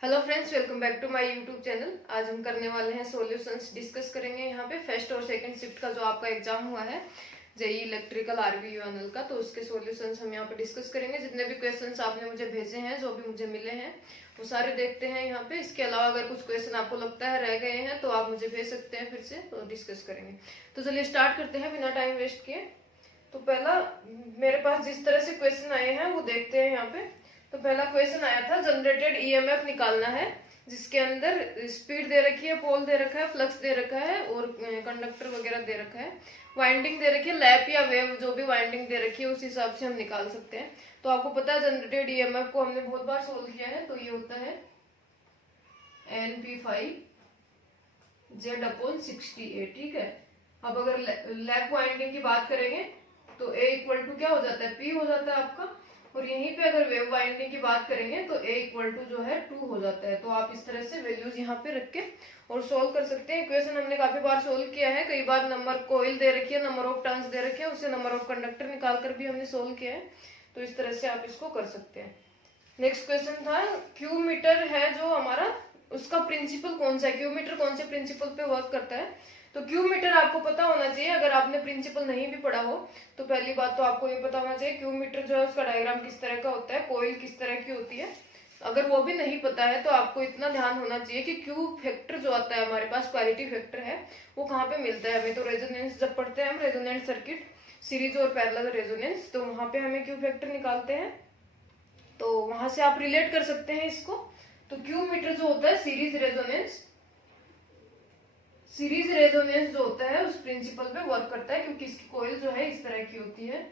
Hello friends, welcome back to my YouTube channel. आज हम करने वाले हैं सॉल्यूशंस डिस्कस करेंगे। यहाँ पे फर्स्ट और सेकंड शिफ्ट का जो आपका एग्जाम हुआ है जेई इलेक्ट्रिकल आरबीयूएनएल का, तो उसके सॉल्यूशंस हम यहाँ पे डिस्कस करेंगे। जितने भी क्वेश्चंस आपने मुझे भेजे हैं, जो भी मुझे मिले हैं, वो सारे देखते हैं यहाँ पे। इसके अलावा अगर कुछ क्वेश्चन आपको लगता है रह गए हैं तो आप मुझे भेज सकते हैं, फिर से तो डिस्कस करेंगे। तो चलिए स्टार्ट करते हैं बिना टाइम वेस्ट किए। तो पहला मेरे पास जिस तरह से क्वेश्चन आए हैं वो देखते हैं यहाँ पे। तो पहला क्वेश्चन आया था, जनरेटेड ईएमएफ निकालना है, जिसके अंदर स्पीड दे रखी है, पोल दे रखा है, फ्लक्स दे रखा है और कंडक्टर वगैरह दे रखा है, वाइंडिंग दे रखी है, लैप या वेव जो भी वाइंडिंग दे रखी है उस हिसाब से हम निकाल सकते हैं। तो आपको पता है जनरेटेड ईएमएफ को हमने बहुत बार सोल्व किया है। तो ये होता है NP5Z/60A, ठीक है। अब अगर लैप वाइंडिंग की बात करेंगे तो A इक्वल टू क्या हो जाता है, P हो जाता है आपका। और यहीं पे अगर वेव वाइंडिंग की बात करेंगे तो A इक्वल टू जो है 2 हो जाता है। तो आप इस तरह से वैल्यूज यहाँ पे रख के और सोल्व कर सकते हैं। इक्वेशन हमने काफी बार सोल्व किया है, कई बार नंबर कोयल दे रखी है, नंबर ऑफ टर्न्स दे रखे हैं, उससे नंबर ऑफ कंडक्टर निकाल कर भी हमने सोल्व किया है। तो इस तरह से आप इसको कर सकते हैं। नेक्स्ट क्वेश्चन था, क्यू मीटर है जो हमारा, उसका प्रिंसिपल कौन सा है, क्यू मीटर कौन से प्रिंसिपल पे वर्क करता है। तो क्यू मीटर आपको पता होना चाहिए। अगर आपने प्रिंसिपल नहीं भी पढ़ा हो तो पहली बात तो आपको ये पता होना चाहिए क्यू मीटर जो है उसका डायग्राम किस तरह का होता है, कोयल किस तरह की होती है। अगर वो भी नहीं पता है तो आपको इतना ध्यान होना चाहिए कि क्यू फैक्टर जो आता है हमारे पास, क्वालिटी फैक्टर है, वो कहाँ पे मिलता है हमें। तो रेजोनेंस जब पढ़ते हैं हम, रेजोनेंट सर्किट, सीरीज और पैरेलल रेजोनेंस, तो वहां पे हमें क्यू फैक्टर निकालते हैं। तो वहां से आप रिलेट कर सकते हैं इसको। तो क्यू मीटर जो होता है सीरीज रेजोनेंस जो होता है उस प्रिंसिपल पे वर्क करता है, क्योंकि इसकी कोयल जो है इस तरह की होती है।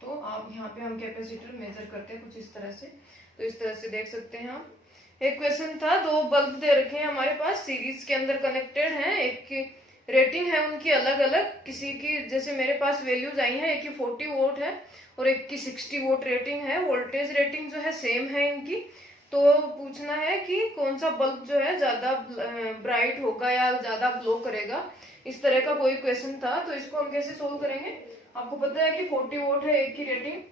तो आप यहाँ पे हम कैपेसिटर मेजर करते हैं कुछ इस तरह से। तो इस तरह से देख सकते हैं आप। एक क्वेश्चन था, दो बल्ब दे रखे हैं हमारे पास, सीरीज के अंदर कनेक्टेड हैं, एक की रेटिंग है उनकी अलग अलग। किसी की जैसे मेरे पास वैल्यूज आई हैं, एक की 40 वोट है और एक की 60 वोट रेटिंग है। वोल्टेज रेटिंग जो है सेम है इनकी। तो पूछना है कि कौन सा बल्ब जो है ज्यादा ब्राइट होगा या ज्यादा ग्लो करेगा। इस तरह का कोई क्वेश्चन था। तो इसको हम कैसे सोल्व करेंगे। आपको पता है कि 40 वोट है एक की रेटिंग,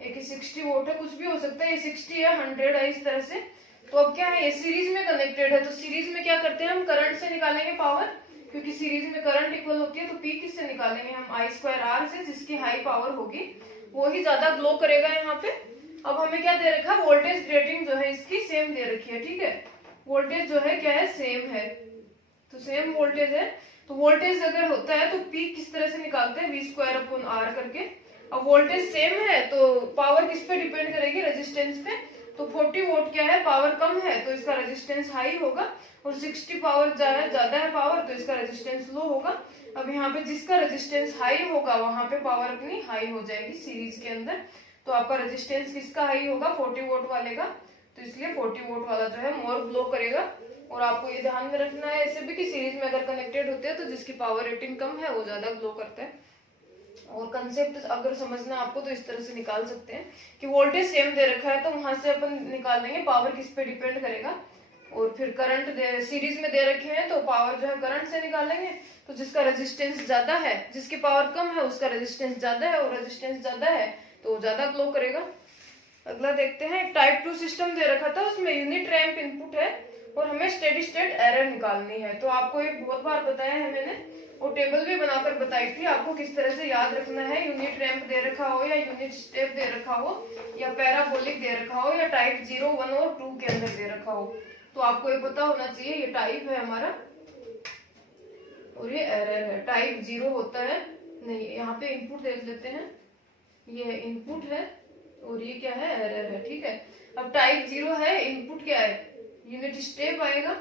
एक की 60 वोट है, कुछ भी हो सकता है, ये 60 है, 100 है, इस तरह से। तो अब क्या है, ये सीरीज में कनेक्टेड है। तो सीरीज में क्या करते हैं हम, करंट से निकालेंगे पावर, क्योंकि सीरीज में करंट इक्वल होती है। तो पी किससे निकालेंगे हम, I2R से, जिसकी हाई पावर होगी वो ही ज्यादा ग्लो करेगा यहाँ पे। अब हमें क्या दे रखा है, वोल्टेज रेटिंग जो है इसकी सेम दे रखी है, ठीक है। वोल्टेज जो है क्या है, सेम है, तो सेम वोल्टेज है। तो वोल्टेज अगर होता है तो पी किस तरह से निकालते हैं, V²/R करके। अब वोल्टेज सेम है तो पावर किस पे डिपेंड करेगी, रेजिस्टेंस पे। तो 40 वोट क्या है, पावर कम है तो इसका रेजिस्टेंस हाई होगा, और 60 पावर ज्यादा है पावर तो इसका रेजिस्टेंस लो होगा। अब यहाँ पे जिसका रेजिस्टेंस हाई होगा वहां पे पावर अपनी हाई हो जाएगी सीरीज के अंदर। तो आपका रेजिस्टेंस किसका हाई होगा, 40 वोट वाले का। तो इसलिए 40 वोट वाला जो है मोर ग्लो करेगा। और आपको ये ध्यान में रखना है ऐसे भी कि सीरीज में अगर कनेक्टेड होते हैं तो जिसकी पावर रेटिंग कम है वो ज्यादा ग्लो करता है। और कंसेप्ट अगर समझना है आपको तो इस तरह से निकाल सकते हैं कि वोल्टेज सेम दे रखा है तो वहां से अपन निकाल लेंगे पावर किस पे डिपेंड करेगा। और फिर करंट सीरीज में दे रखे हैं तो पावर जो है करंट से निकालेंगे। तो जिसका रेजिस्टेंस ज्यादा है, जिसकी पावर कम है उसका रेजिस्टेंस ज्यादा है, और रेजिस्टेंस ज्यादा है तो ज्यादा ग्लो करेगा। अगला देखते हैं, एक टाइप 2 सिस्टम दे रखा था, उसमें यूनिट रैंप इनपुट है और हमें स्टेडी स्टेट एरर निकालनी है। तो आपको एक बहुत बार बताया है मैंने, वो टेबल भी बनाकर बताई थी आपको किस तरह से याद रखना है। यूनिट रैंप दे रखा हो या यूनिट स्टेप दे रखा हो या पैराबोलिक दे रखा हो या टाइप 0, 1 और 2 के अंदर दे रखा हो, तो आपको ये पता होना चाहिए ये टाइप है हमारा और ये एरर है। टाइप 0 होता है, नहीं यहाँ पे इनपुट देख लेते हैं, ये इनपुट है और ये क्या है, एरर है, ठीक है। अब टाइप 0 है, इनपुट क्या है, यूनिट स्टेप आएगा,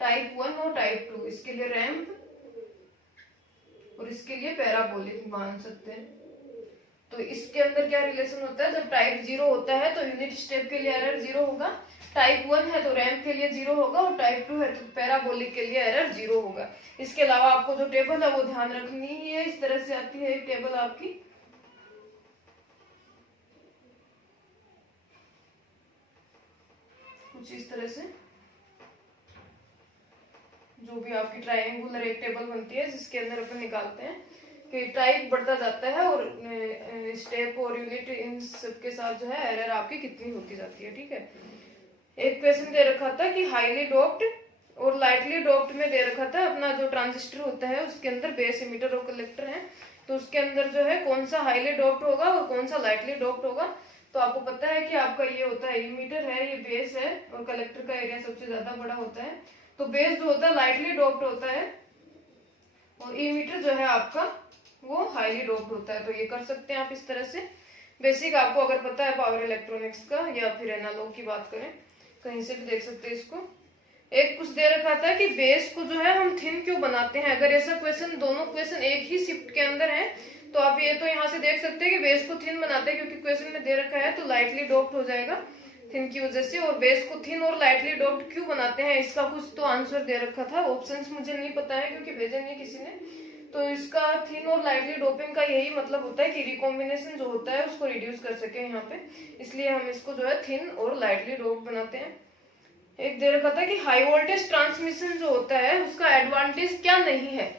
टाइप 1 और टाइप 2, इसके लिए रैंप और इसके लिए पैराबोलिक मान सकते हैं। तो इसके अंदर क्या रिलेशन होता है, जब टाइप 0 होता है तो यूनिट स्टेप के लिए एरर 0 होगा, टाइप 1 है तो रैंप के लिए 0 होगा, और टाइप 2 है तो पैराबोलिक के लिए एरर 0 होगा। इसके अलावा आपको जो टेबल है वो ध्यान रखनी ही है, इस तरह से आती है एक टेबल आपकी, कुछ इस तरह से, जो भी आपकी ट्रायंगुलर एक टेबल बनती है जिसके अंदर अपन निकालते हैं कि टाइप बढ़ता जाता है और स्टेप और यूनिट इन सब के साथ जो है एरर आपकी कितनी होती जाती है। ठीक है, एक क्वेश्चन दे रखा था कि हाईली डोप्ड और लाइटली डोप्ड में दे रखा था अपना जो ट्रांजिस्टर होता है उसके अंदर बेस इमीटर और कलेक्टर है, तो उसके अंदर जो है कौन सा हाईली डोप्ड होगा और कौन सा लाइटली डोप्ड होगा। तो आपको पता है कि आपका ये होता है इमीटर है, ये बेस है और कलेक्टर का एरिया सबसे ज्यादा बड़ा होता है। तो बेस जो होता है लाइटली डोप्ड होता है और इमीटर जो है आपका वो हाईली डोप्ड होता है। तो ये कर सकते हैं आप इस तरह से। बेसिक आपको अगर पता है पावर इलेक्ट्रॉनिक्स का या फिर एनालॉग की बात करें कहीं से भी देख सकते हैं इसको। एक कुछ दे रखा था कि बेस को जो है हम थिन क्यों बनाते हैं। अगर ऐसा क्वेश्चन, दोनों क्वेश्चन एक ही शिफ्ट के अंदर है तो आप ये तो यहाँ से देख सकते हैं कि बेस को थिन बनाते हैं क्योंकि क्वेश्चन में दे रखा है तो लाइटली डोप्ड हो जाएगा थिन की वजह से। और बेस को थिन और लाइटली डोप्ड क्यों बनाते हैं इसका कुछ तो आंसर दे रखा था, ऑप्शंस मुझे नहीं पता है क्योंकि भेजे नहीं किसी ने। तो इसका थिन और लाइटली डोपिंग का यही मतलब होता है कि रिकॉम्बिनेशन जो होता है उसको रिड्यूस कर सके यहाँ पे, इसलिए हम इसको जो है थिन और लाइटली डोप बनाते हैं। एक दे रखा था कि हाई वोल्टेज ट्रांसमिशन जो होता है उसका एडवांटेज क्या नहीं है।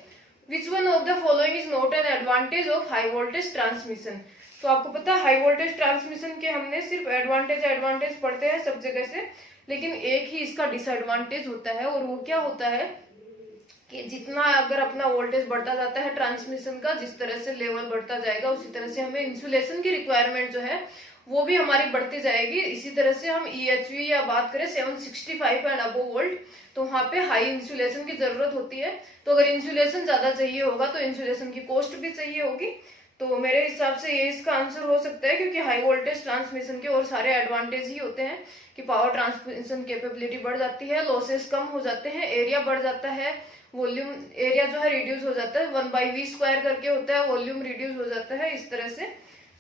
Which one of the following is not an advantage of high voltage transmission. तो आपको पता है हाई वोल्टेज ट्रांसमिशन के हमने सिर्फ एडवांटेज पढ़ते हैं सब जगह से, लेकिन एक ही इसका डिसएडवांटेज होता है और वो क्या होता है कि जितना अगर अपना वोल्टेज बढ़ता जाता है ट्रांसमिशन का, जिस तरह से लेवल बढ़ता जाएगा उसी तरह से हमें इंसुलेशन की रिक्वायरमेंट जो है वो भी हमारी बढ़ती जाएगी। इसी तरह से हम EHV या बात करें 765 एंड अबो वोल्ट तो वहां पे हाई इंसुलेशन की जरूरत होती है। तो अगर इंसुलेशन ज्यादा चाहिए होगा तो इंसुलेशन की कॉस्ट भी चाहिए होगी। तो मेरे हिसाब से ये इसका आंसर हो सकता है क्योंकि हाई वोल्टेज ट्रांसमिशन के और सारे एडवांटेज ही होते हैं कि पावर ट्रांसमिशन कैपेबिलिटी बढ़ जाती है, लॉसेस कम हो जाते हैं, एरिया बढ़ जाता है, वॉल्यूम एरिया जो है रिड्यूस हो जाता है, 1/v² करके होता है, वॉल्यूम रिड्यूस हो जाता है इस तरह से।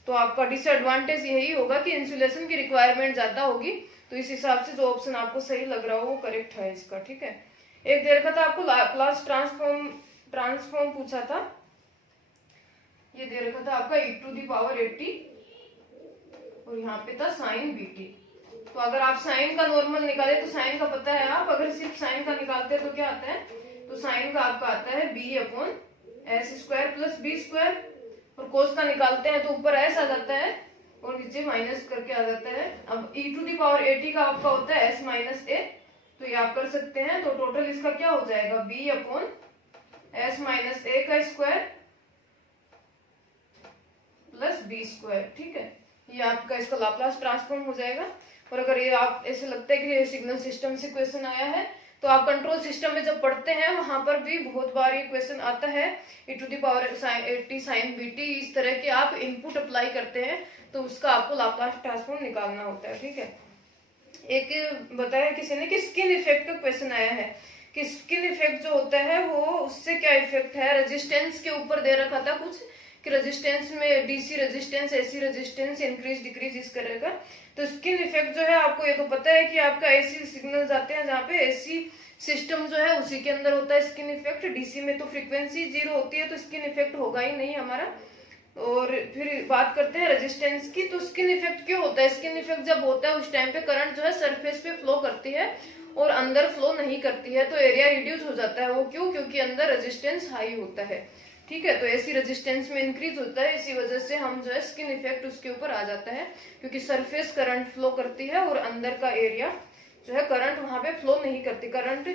तो आपका डिसएडवांटेज यही होगा कि इंसुलेशन की रिक्वायरमेंट ज्यादा होगी। तो इस हिसाब से जो ऑप्शन आपको सही लग रहा हो वो करेक्ट है इसका। ठीक है, एक दे रखा था आपको लाप्लास ट्रांसफॉर्म पूछा था, ये दे रखा था आपका e⁻80 और यहाँ पे था sin BT। तो अगर आप साइन का नॉर्मल निकाले तो साइन का पता है आप, अगर सिर्फ साइन का निकालते हैं तो क्या आता है, तो साइन का आपका आता है b/s² + b², और कोस का निकालते हैं तो ऊपर s आ जाता है और नीचे माइनस करके आ जाता है। अब e⁻80 का आपका होता है s - a, तो ये आप कर सकते हैं। तो टोटल इसका क्या हो जाएगा b/s - a² + b²। ठीक है, ये आपका इसका लाप्लास ट्रांसफॉर्म हो जाएगा। और अगर ये आप ऐसे लगता है कि ये सिग्नल सिस्टम से क्वेश्चन आया है तो आप कंट्रोल सिस्टम में जब पढ़ते हैं वहां पर भी बहुत बार ये क्वेश्चन आता है e⁻80 sin BT, इस तरह के आप इनपुट अप्लाई करते हैं तो उसका आपको लाप्लास ट्रांसफॉर्म निकालना होता है। ठीक है, एक बताया किसी ने कि स्किन इफेक्ट का क्वेश्चन आया है कि स्किन इफेक्ट जो होता है वो उससे क्या इफेक्ट है, रेजिस्टेंस के ऊपर दे रखा था कुछ कि रेजिस्टेंस में DC resistance, AC resistance increase decrease इस तरह का। तो स्किन इफेक्ट जो है आपको ये तो पता है कि आपका AC सिग्नल जाते हैं जहाँ पे AC सिस्टम जो है उसी के अंदर होता है स्किन इफेक्ट। DC में तो फ्रीक्वेंसी 0 होती है तो स्किन इफेक्ट होगा ही नहीं हमारा। और फिर बात करते हैं रेजिस्टेंस की, तो स्किन इफेक्ट क्यों होता है। स्किन इफेक्ट जब होता है उस टाइम पे करंट जो है सरफेस पे फ्लो करती है और अंदर फ्लो नहीं करती है, तो एरिया रिड्यूस हो जाता है। वो क्यों, क्योंकि अंदर रेजिस्टेंस हाई होता है। ठीक है, तो ऐसी रेजिस्टेंस में इंक्रीज होता है, इसी वजह से हम जो है स्किन इफेक्ट उसके ऊपर आ जाता है क्योंकि सरफेस करंट फ्लो करती है और अंदर का एरिया जो है करंट वहां पे फ्लो नहीं करती। करंट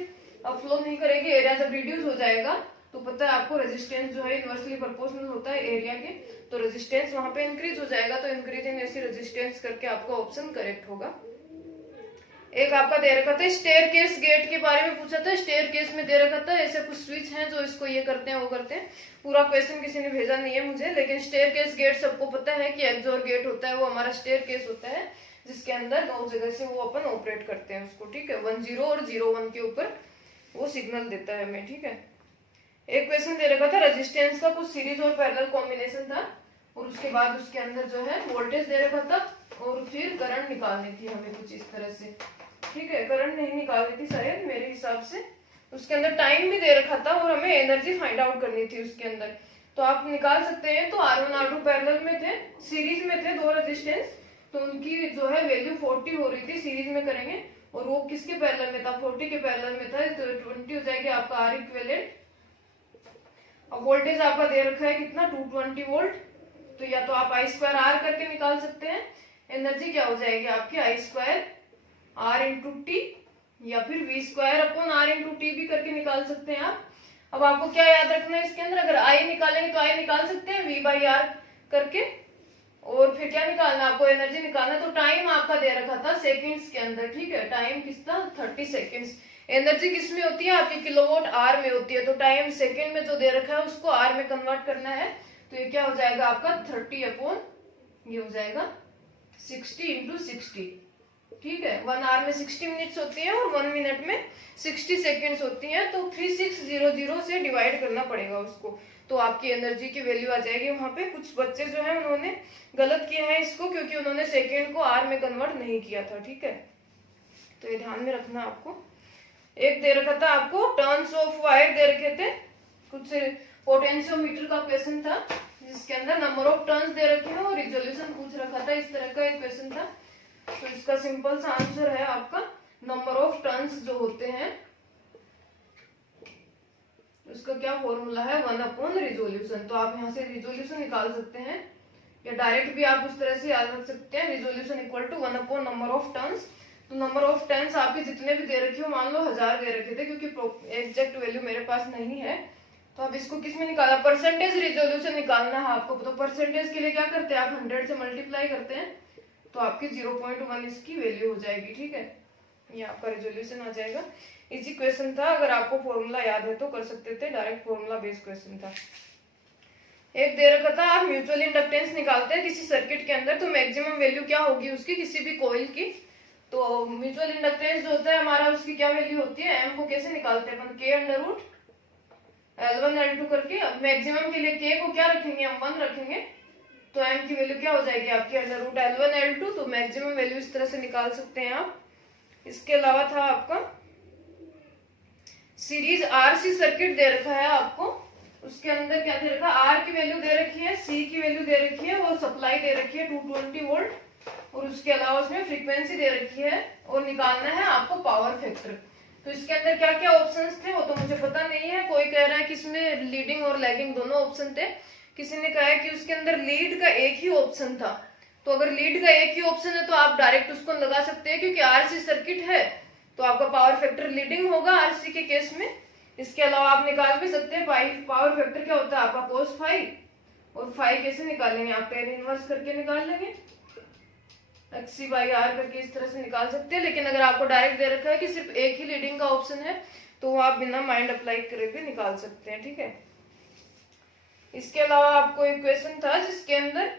अब फ्लो नहीं करेगी, एरिया जब रिड्यूस हो जाएगा तो पता है आपको रेजिस्टेंस जो है इनवर्सली प्रोपोर्शनल होता है एरिया के, तो रेजिस्टेंस वहां पे इंक्रीज हो जाएगा। तो इंक्रीज इन ऐसी रेजिस्टेंस करके आपका ऑप्शन करेक्ट होगा। एक आपका दे रखा था स्टेयरकेस गेट के बारे में पूछा था। स्टेयरकेस में दे रखा था ऐसे कुछ स्विच हैं जो इसको ये करते हैं वो करते हैं। पूरा क्वेश्चन किसी ने भेजा नहीं है मुझे, लेकिन स्टेयरकेस गेट सबको पता है कि एक्सोर गेट होता है वो हमारा स्टेयरकेस होता है जिसके अंदर 9 जगह से वो अपन ऑपरेट करते हैं उसको। ठीक है, 10 और 01 के ऊपर वो सिग्नल देता है हमें। ठीक है, एक क्वेश्चन दे रखा था रेजिस्टेंस का, कुछ सीरीज और पैरेलल कॉम्बिनेशन था और उसके बाद उसके अंदर जो है वोल्टेज दे रखा था और फिर करंट निकालनी थी हमें कुछ इस तरह से। ठीक है, करंट नहीं निकालनी थी शायद मेरे हिसाब से, उसके अंदर टाइम भी दे रखा था और हमें एनर्जी फाइंड आउट करनी थी उसके अंदर। तो आप निकाल सकते हैं। तो R1 R2 पैरेलल में थे, सीरीज में थे 2 रेजिस्टेंस, तो उनकी जो है वैल्यू 40 हो रही थी, सीरीज में करेंगे। और वो किसके पैरेलल में था, 40 के पैरेलल में था, तो 20 हो जाएगी आपका R इक्विवेलेंट। अब वोल्टेज आपका दे रखा है कितना 220 वोल्ट, तो या तो आप I स्क्वायर आर करके निकाल सकते हैं, एनर्जी क्या हो जाएगी आपकी I square R into T, या फिर V square upon R into T भी करके निकाल सकते हैं आप। अब आपको क्या याद रखना है इसके अंदर, अगर I निकालेंगे तो I निकाल सकते हैं V बाई आर करके, और फिर क्या निकालना आपको, एनर्जी निकालना। तो टाइम आपका दे रखा था सेकंड्स के अंदर, ठीक है, टाइम कितना 30 सेकंड्स। एनर्जी किस में होती है आपकी, किलोवाट आर में होती है, तो टाइम सेकंड में जो दे रखा है उसको आर में कन्वर्ट करना है, तो ये क्या हो जाएगा आपका 30 अपॉन ये हो जाएगा 60 इंटू 60, ठीक है। 1 आवर में 60 मिनट्स होती है और 1 मिनट में 60 सेकेंड्स होती हैं, तो 3600 से डिवाइड करना पड़ेगा उसको, तो आपकी एनर्जी की वैल्यू आ जाएगी वहां पे। कुछ बच्चे जो है उन्होंने गलत किया है इसको, क्योंकि उन्होंने सेकेंड को आर में कन्वर्ट नहीं किया था, ठीक है, तो ये ध्यान में रखना आपको। एक दे रखा था आपको टर्न्स ऑफ वायर दे रखे थे, कुछ पोटेंशियोमीटर का क्वेश्चन था जिसके अंदर नंबर ऑफ टर्न्स दे रखे हैं और रिजोल्यूशन पूछ रखा था, इस तरह का एक क्वेश्चन था। तो इसका सिंपल सा आंसर है आपका नंबर ऑफ टर्न्स जो होते हैं उसका क्या फॉर्मूला है 1 अपॉन रिजोल्यूशन। तो आप यहाँ से रिजोल्यूशन निकाल सकते हैं या डायरेक्ट भी आप उस तरह से याद रख सकते हैं, resolution equal to 1 upon number of turns. तो नंबर ऑफ टर्न्स आपके जितने भी दे रखे हो, मान लो 1000 दे रखे थे, क्योंकि एग्जैक्ट वैल्यू मेरे पास नहीं है, तो अब इसको किस में निकाला, परसेंटेज रिजोल्यूशन निकालना है आपको। तो परसेंटेज के लिए क्या करते हैं आप 100 से मल्टीप्लाई करते हैं, तो आपकी 0.1 इसकी वैल्यू हो जाएगी, ठीक है, ये आपका रिजोल्यूशन आ जाएगा। इजी क्वेश्चन था, अगर आपको फॉर्मूला याद है तो कर सकते थे, डायरेक्ट फॉर्मूला बेस्ड क्वेश्चन था। एक दे रखा था आप म्यूचुअल इंडक्टेंस निकालते हैं किसी सर्किट के अंदर, तो मैक्सिमम वैल्यू क्या होगी उसकी किसी भी कॉइल की। तो म्यूचुअल इंडक्टेंस जो होता है हमारा, उसकी क्या वैल्यू होती है, एम को कैसे निकालते हैं अपन, के अंडर रूट L1 L2 करके। अब मैक्सिमम के लिए के को क्या रखेंगे, हम 1 रखेंगे, तो एम की वैल्यू क्या हो जाएगी आपकी अंडर रूट L1 L2, तो मैक्सिमम वैल्यू इस तरह से निकाल सकते हैं आप। इसके अलावा था आपका सीरीज आरसी सर्किट दे रखा है आपको, उसके अंदर क्या दे रखा है, आर की वैल्यू दे रखी है, सी की वैल्यू दे रखी है, और सप्लाई दे रखी है 220 वोल्ट, और उसके अलावा उसमें फ्रीक्वेंसी दे रखी है, और निकालना है आपको पावर फैक्टर। तो इसके अंदर क्या क्या ऑप्शंस थे वो तो मुझे पता नहीं है, कोई कह रहा है कि इसमें लीडिंग और लैगिंग दोनों ऑप्शन थे, किसी ने कहा है कि उसके अंदर लीड का एक ही ऑप्शन था। तो अगर लीड का एक ही ऑप्शन है तो आप डायरेक्ट उसको लगा सकते हैं, क्योंकि आरसी सर्किट है तो आपका पावर फैक्टर लीडिंग होगा आरसी के केस में। इसके अलावा आप निकाल भी सकते हैं पावर फैक्टर क्या होता है आपका cos फाई, और फाई कैसे निकालेंगे आप टेन इनवर्स करके निकाल लेंगे, XC बाई आर करके इस तरह से निकाल सकते हैं। लेकिन अगर आपको डायरेक्ट दे रखा है कि सिर्फ एक ही लीडिंग का ऑप्शन है तो आप बिना माइंड अप्लाई करे भी निकाल सकते हैं, ठीक है। इसके अलावा आपको एक क्वेश्चन था जिसके अंदर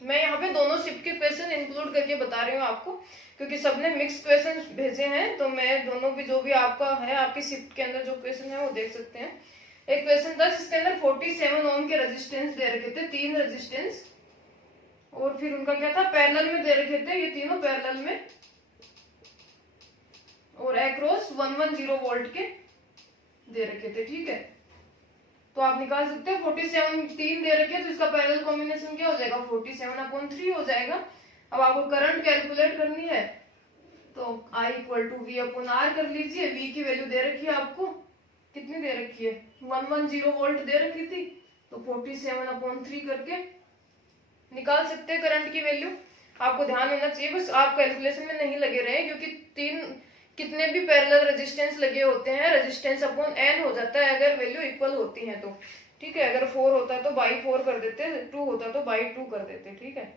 मैं यहाँ पे दोनों शिफ्ट के क्वेश्चन इंक्लूड करके बता रही हूँ आपको, क्योंकि सबने मिक्स क्वेश्चन भेजे हैं, तो मैं दोनों भी जो भी आपका है आपकी शिफ्ट के अंदर जो क्वेश्चन है वो देख सकते हैं। एक क्वेश्चन था जिसके अंदर 47 ओम के रेजिस्टेंस दे रखे थे, 3 रेजिस्टेंस, और फिर उनका क्या था पैरेलल में दे रखे थे, ये तीनों पैरेलल में, और एक्रॉस 110 वोल्ट के दे रखे थे, ठीक है। तो आप निकाल सकते हैं 47 3 दे रखे, तो इसका पैरेलल कॉम्बिनेशन क्या हो जाएगा 47/3 हो जाएगा। अब आपको करंट कैलकुलेट करनी है तो I equal to V upon R कर लीजिए। V की वैल्यू दे रखी है आपको, कितनी दे रखी है 110 वोल्ट दे रखी थी, तो 47/3 करके निकाल सकते हैं करंट की वैल्यू। आपको ध्यान देना चाहिए बस आप कैलकुलेशन में नहीं लगे रहे, क्योंकि 3 कितने भी पैरेलल रेजिस्टेंस लगे होते हैं रेजिस्टेंस अपॉन n हो जाता है अगर वैल्यू इक्वल होती है तो, ठीक है। अगर 4 होता है तो बाई 4 कर देते, 2 होता तो बाई 2 कर देते, ठीक है।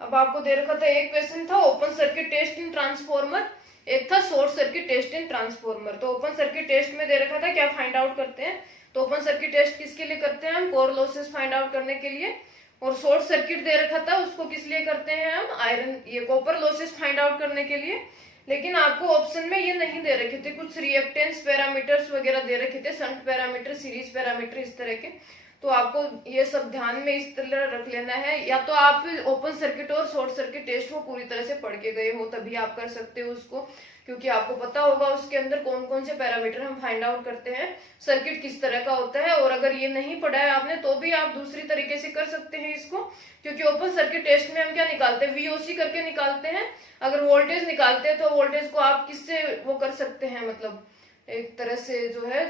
अब आपको दे रखा था एक क्वेश्चन था open circuit test in transformer, एक था short circuit test in transformer. तो ओपन सर्किट टेस्ट में दे रखा था क्या फाइंड आउट करते हैं, तो ओपन सर्किट टेस्ट किसके लिए करते हैं हम, कोर लॉसेस फाइंड आउट करने के लिए, और शॉर्ट सर्किट दे रखा था उसको किस लिए करते हैं हम, आयरन ये कॉपर लॉसेस फाइंड आउट करने के लिए। लेकिन आपको ऑप्शन में ये नहीं दे रखे थे, कुछ रिएक्टेंस पैरामीटर्स वगैरह दे रखे थे, शंट पैरामीटर, सीरीज पैरामीटर, इस तरह के। तो आपको ये सब ध्यान में इस तरह रख लेना है, या तो आप ओपन सर्किट और शॉर्ट सर्किट टेस्ट को पूरी तरह से पढ़ के गए हो तभी आप कर सकते हो उसको, क्योंकि आपको पता होगा उसके अंदर कौन कौन से पैरामीटर हम फाइंड आउट करते हैं, सर्किट किस तरह का होता है। और अगर ये नहीं पढ़ा है आपने तो भी आप दूसरी तरीके से कर सकते हैं इसको, क्योंकि ओपन सर्किट टेस्ट में हम क्या निकालते हैं, VOC करके निकालते हैं। अगर वोल्टेज निकालते हैं तो वोल्टेज को आप किससे वो कर सकते हैं, मतलब एक तरह से जो है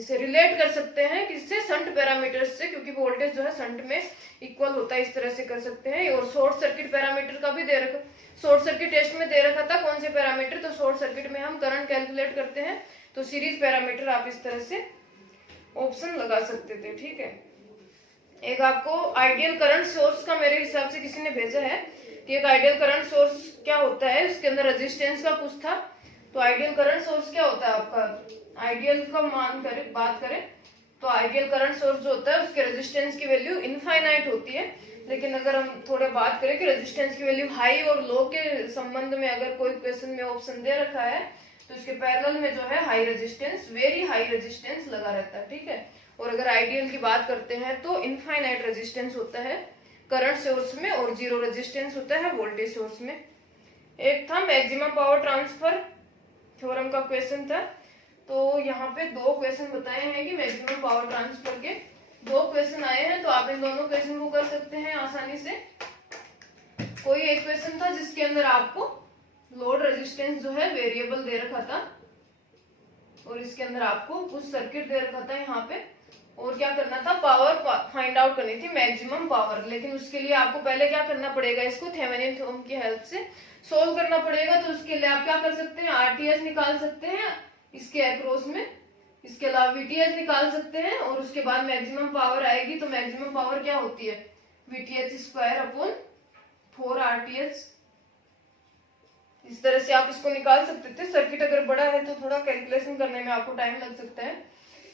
से रिलेट कर सकते हैं, किससे, शंट पैरामीटर्स से, क्योंकि वोल्टेज जो है शंट में इक्वल होता है, इस तरह से कर सकते हैं। और शॉर्ट सर्किट पैरामीटर का भी दे रखा, शॉर्ट सर्किट टेस्ट में दे रखा था कौन से पैरामीटर, तो शॉर्ट सर्किट में हम करंट कैलकुलेट करते हैं, तो सीरीज पैरामीटर आप इस तरह से ऑप्शन लगा सकते थे। ठीक है, एक आपको आइडियल करंट सोर्स का मेरे हिसाब से किसी ने भेजा है कि एक आइडियल करंट सोर्स क्या होता है, उसके अंदर रेजिस्टेंस का कुछ था। तो आइडियल करंट सोर्स क्या होता है आपका, आइडियल का मान करें, बात करें तो आइडियल करंट सोर्स जो होता है उसके रेजिस्टेंस की वैल्यू इनफाइनाइट होती है। लेकिन अगर हम थोड़े बात करें कि रेजिस्टेंस की वैल्यू हाई और लो के संबंध में अगर कोई क्वेश्चन में ऑप्शन दे रखा है तो इसके पैरेलल में जो है high resistance, very high resistance लगा रहता है। ठीक है, और अगर आइडियल की बात करते हैं तो इनफाइनाइट रेजिस्टेंस होता है करंट सोर्स में और जीरो रेजिस्टेंस होता है वोल्टेज सोर्स में। एक था मैक्सिमम पावर ट्रांसफर थ्योरम का क्वेश्चन था, तो यहाँ पे दो क्वेश्चन बताए हैं कि मैक्सिमम पावर ट्रांसफर के दो क्वेश्चन आए हैं, तो आप इन दोनों क्वेश्चन को कर सकते हैं आसानी से। कोई एक क्वेश्चन था जिसके अंदर आपको लोड रेजिस्टेंस जो है वेरिएबल दे रखा था और इसके अंदर आपको कुछ सर्किट दे रखा था यहाँ पे, और क्या करना था, पावर फाइंड आउट करनी थी, मैक्सिमम पावर। लेकिन उसके लिए आपको पहले क्या करना पड़ेगा, इसको थेवेनिन थ्योरम की हेल्प से सोल्व करना पड़ेगा। तो उसके लिए आप क्या कर सकते हैं, आरटीएस निकाल सकते हैं इसके अक्रॉस में, इसके अलावा वीटीएच निकाल सकते हैं, और उसके बाद मैक्सिमम पावर आएगी। तो मैक्सिमम पावर क्या होती है, वीटीएच स्क्वायर अपॉन 4 आरटीएच। इस तरह से आप इसको निकाल सकते थे। सर्किट अगर बड़ा है तो थोड़ा कैलकुलेशन करने में आपको टाइम लग सकता है।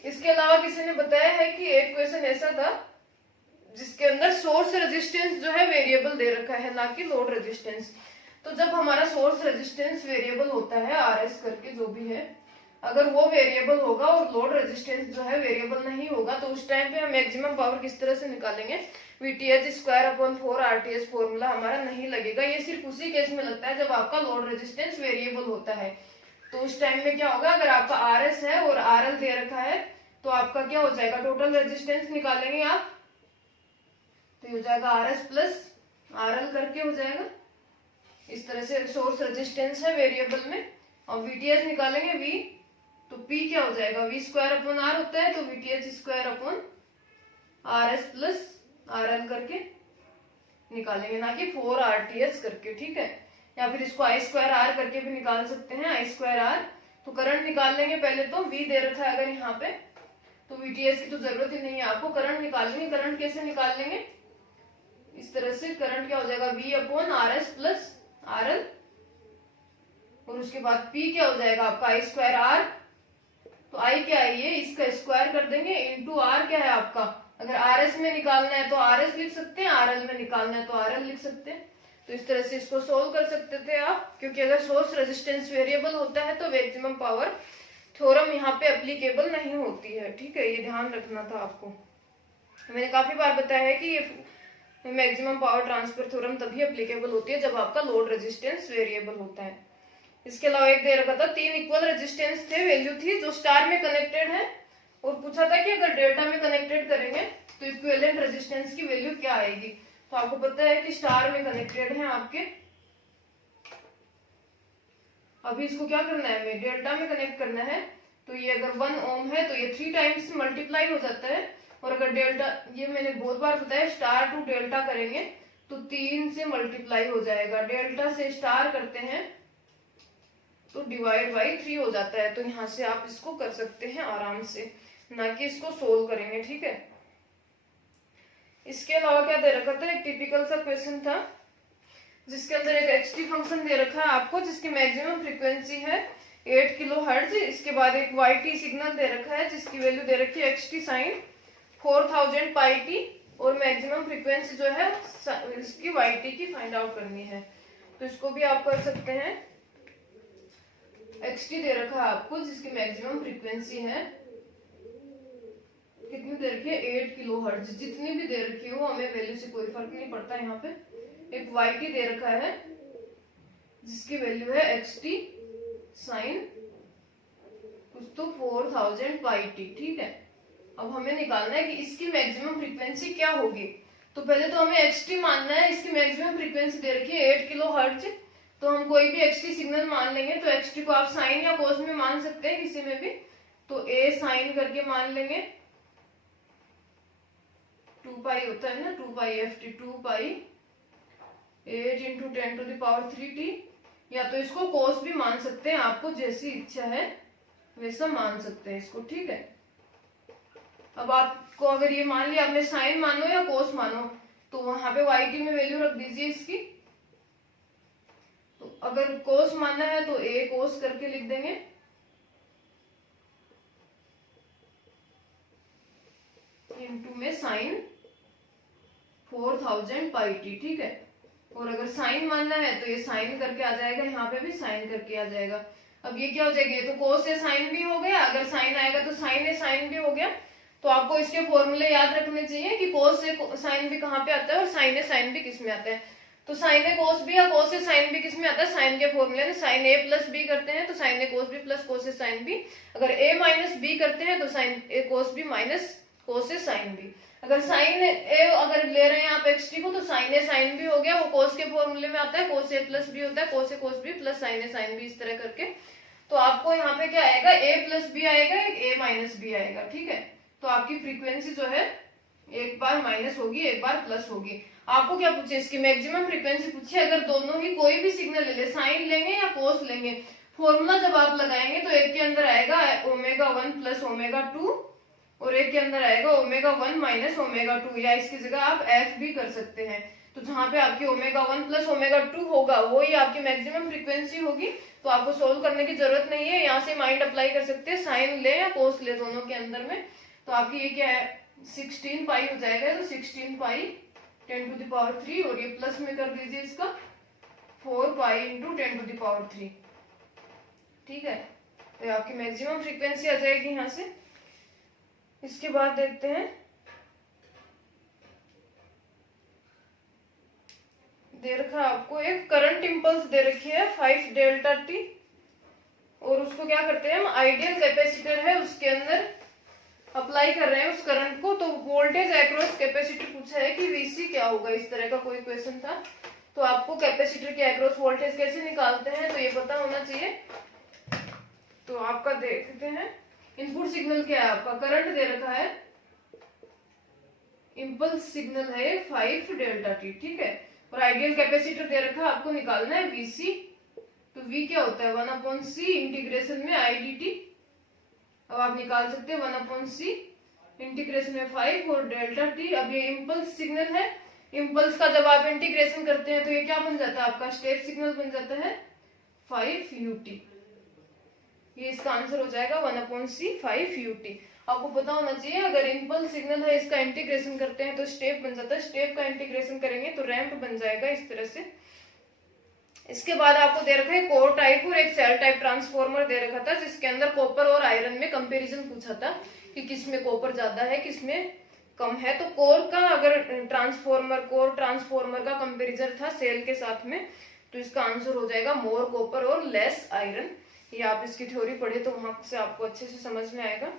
इसके अलावा किसी ने बताया है कि एक क्वेश्चन ऐसा था जिसके अंदर सोर्स रेजिस्टेंस जो है वेरिएबल दे रखा है, ना कि लोड रेजिस्टेंस। तो जब हमारा सोर्स रेजिस्टेंस वेरिएबल होता है, आरएस करके जो भी है, अगर वो वेरिएबल होगा और लोड रेजिस्टेंस जो है वेरिएबल नहीं होगा, तो उस टाइम पे हम मैक्सिमम पावर किस तरह से निकालेंगे, VTH square upon 4 RTH formula हमारा नहीं लगेगा। ये सिर्फ उसी केस में लगता है जब आपका लोड रेजिस्टेंस वेरिएबल होता है। तो उस टाइम में क्या होगा, अगर आपका आरएस है और आरएल दे रखा है तो आपका क्या हो जाएगा, टोटल रेजिस्टेंस निकालेंगे आप, तो हो जाएगा आरएस प्लस आरएल करके हो जाएगा। इस तरह से सोर्स रेजिस्टेंस है वेरिएबल में। और वीटीएच निकालेंगे वी, तो पी क्या हो जाएगा, वी स्क्वायर अपॉन आर होता है, तो VTH square upon R S plus R L करके निकालेंगे, ना कि 4 आरटीएच करके। ठीक है, या फिर इसको आई स्क्वायर आर करके भी निकाल सकते हैं, आई स्क्वायर आर। तो करंट निकाल लेंगे पहले, तो वी दे रखा है अगर यहाँ पे, तो वीटीएच की तो जरूरत ही नहीं है आपको, करंट निकाल लेंगे। करंट कैसे निकाल लेंगे, इस तरह से करंट क्या हो जाएगा, V upon R S plus R L, और उसके बाद पी क्या हो जाएगा आपका, आई स्क्वायर आर। तो आई क्या है, ये इसका स्क्वायर कर देंगे, इंटू आर क्या है आपका, अगर आर एस में निकालना है तो आर एस लिख सकते हैं, आर एल में निकालना है तो आर एल लिख सकते हैं। तो इस तरह से इसको सोल्व कर सकते थे आप, क्योंकि अगर सोर्स रेजिस्टेंस वेरिएबल होता है तो मैक्सिमम पावर थ्योरम यहाँ पे एप्लीकेबल नहीं होती है। ठीक है, ये ध्यान रखना था आपको। मैंने काफी बार बताया है कि ये मैक्सिमम पावर ट्रांसफर थ्योरम तभी एप्लीकेबल होती है जब आपका लोड रेजिस्टेंस वेरिएबल होता है। इसके अलावा एक दे रखा था, 3 इक्वल रेजिस्टेंस थे, वैल्यू थी जो स्टार में कनेक्टेड है, और पूछा था कि अगर डेल्टा में कनेक्टेड करेंगे तो इक्विवेलेंट रेजिस्टेंस की वैल्यू क्या आएगी। तो आपको पता है कि स्टार में कनेक्टेड है आपके, अभी इसको क्या करना है, हमें डेल्टा में कनेक्ट करना है। तो ये अगर 1 ओम है तो ये 3 टाइम्स मल्टीप्लाई हो जाता है, और अगर डेल्टा, ये मैंने बहुत बार बताया, स्टार टू डेल्टा करेंगे तो 3 से मल्टीप्लाई हो जाएगा, डेल्टा से स्टार करते हैं तो डिवाइड बाई 3 हो जाता है। तो यहाँ से आप इसको कर सकते हैं आराम से, ना कि इसको सोल्व करेंगे। ठीक है, इसके अलावा क्या दे रखा था, एक टिपिकल सा क्वेश्चन था जिसके अंदर एक एक्सटी फंक्शन दे रखा है आपको, जिसकी मैक्सिमम फ्रीक्वेंसी है 8 किलो हर्ट्ज। इसके बाद एक वाई सिग्नल दे रखा है जिसकी वैल्यू दे रखी है एक्सटी साइन 4000 पाई टी, और मैक्सिमम फ्रीक्वेंसी जो है इसकी वाई की फाइंड आउट करनी है। तो इसको भी आप कर सकते हैं। एक्सटी दे रखा है आपको जिसकी मैक्सिमम फ्रीक्वेंसी है, कितनी दे रखी है, 8 किलो हर्ट्ज। जितनी भी दे रखी हो हमें वैल्यू से कोई फर्क नहीं पड़ता। यहाँ पे एक वाई दे रखा है जिसकी वैल्यू है एक्सटी साइन कुछ तो 4000 पाई टी। ठीक है, अब हमें निकालना है कि इसकी मैक्सिमम फ्रीक्वेंसी क्या होगी। तो पहले तो हमें एक्सटी मानना है, इसकी मैक्सिमम फ्रीक्वेंसी दे रखी है 8 किलो हर्ट्ज, तो हम कोई भी एक्सटी सिग्नल मान लेंगे। तो एक्सटी को आप साइन या कोस में मान सकते हैं, किसी में भी। तो ए साइन करके मान लेंगे, 2 पाई होता है ना, 2 पाई एफ टी, 2 पाई 8 इंटू 10⁻³ या तो इसको कोस भी मान सकते हैं, आपको जैसी इच्छा है वैसा मान सकते हैं इसको, ठीक है। अब आपको अगर ये मान लिया आपने साइन मानो या कोस मानो, तो वहां पे वाई टी में वैल्यू रख दीजिए इसकी। तो अगर कोस मानना है तो ए कोस करके लिख देंगे, इनटू में साइन 4000 पाई टी, ठीक है। और अगर साइन मानना है तो ये साइन करके आ जाएगा, यहाँ पे भी साइन करके आ जाएगा। अब ये क्या हो जाएगा, ये तो कोस ए साइन भी हो गया, अगर साइन आएगा तो साइन ए साइन भी हो गया। तो आपको इसके फॉर्मूले याद रखने चाहिए कि कोस ए साइन भी कहाँ पे आता है और साइन ए साइन भी किस में आता है। तो साइन ए कोस भी या कोस ए साइन भी किस में आता है, साइन के फॉर्मूले में साइन ए प्लस बी करते हैं तो साइन ए कोस बी प्लस कोस ए साइन बी। अगर ए माइनस बी करते हैं तो साइन ए कोस बी माइनस कोस ए साइन बी। अगर साइन ए अगर ले रहे हैं आप एक्स टी को तो साइन ए साइन बी हो गया, वो कोस के फॉर्मूले में आता है, कोस ए प्लस बी होता है, कोस ए कोस बी प्लस साइन ए साइन बी, इस तरह करके। तो आपको यहाँ पे क्या आएगा, ए प्लस बी आएगा, एक ए माइनस बी आएगा, ठीक है। तो आपकी फ्रीक्वेंसी जो है एक बार माइनस होगी, एक बार प्लस होगी। आपको क्या पूछे, इसकी मैक्सिमम फ्रीक्वेंसी पूछे। अगर दोनों ही कोई भी सिग्नल ले ले, साइन लेंगे या कोस लेंगे, फॉर्मूला जब आप लगाएंगे तो एक के अंदर आएगा ω1 प्लस ω2 और एक के अंदर आएगा ω1 माइनस ω2, या इसकी जगह आप एफ भी कर सकते हैं। तो जहां पे आपकी ω1 प्लस ω2 होगा वो ही आपकी मैक्सिमम फ्रीक्वेंसी होगी। तो आपको सोल्व करने की जरूरत नहीं है, यहाँ से माइंड अप्लाई कर सकते हैं, साइन ले या कोस ले, दोनों के अंदर में। तो आपकी ये क्या है, 16 पाई हो जाएगा, तो 16 पाई 10⁻³ और ये प्लस में कर दीजिए इसका 4 पाई इंटू 10⁻³, ठीक है। तो आपकी मैक्सिमम फ्रीक्वेंसी आ जाएगी यहाँ से। इसके बाद देखते हैं, दे रखा आपको एक करंट इम्पल्स दे रखी है 5 डेल्टा टी, और उसको क्या करते हैं हम, आइडियल कैपेसिटर है उसके अंदर अप्लाई कर रहे हैं उस करंट को। तो वोल्टेज अक्रॉस कैपेसिटर पूछा है कि वीसी क्या होगा, इस तरह का कोई क्वेश्चन था। तो आपको कैपेसिटर के अक्रॉस वोल्टेज कैसे निकालते हैं तो ये पता होना चाहिए। तो आपका देखते हैं, इनपुट सिग्नल क्या है आपका, करंट दे रखा है, इंपल्स सिग्नल है 5 डेल्टा टी, ठीक है। और आइडियल कैपेसिटर दे रखा है, आपको निकालना है वीसी। तो वी क्या होता है, 1/c इंटीग्रेशन में आई डी टी। अब आप निकाल सकते हैं 1/c इंटीग्रेशन में 5 और डेल्टा टी। अब ये इम्पल्स सिग्नल है, इम्पल्स का जब आप इंटीग्रेशन करते हैं तो ये क्या बन जाता है, आपका स्टेप सिग्नल बन जाता है 5 ut। ये इसका आंसर हो जाएगा 1/c 5 ut। आपको पता होना चाहिए, अगर इम्पल्स सिग्नल है इसका इंटीग्रेशन करते हैं तो स्टेप बन जाता है, स्टेप का इंटीग्रेशन करेंगे तो रैंप बन जाएगा, इस तरह से। इसके बाद आपको दे रखा है कोर टाइप और एक सेल टाइप ट्रांसफॉर्मर दे रखा था, जिसके अंदर कॉपर और आयरन में कंपैरिजन पूछा था कि किसमें कॉपर ज्यादा है किसमें कम है। तो कोर का अगर कोर ट्रांसफॉर्मर का कंपैरिजन था सेल के साथ में, तो इसका आंसर हो जाएगा मोर कॉपर और लेस आयरन। ये आप इसकी थ्योरी पढ़े तो वहां से आपको अच्छे से समझ में आएगा।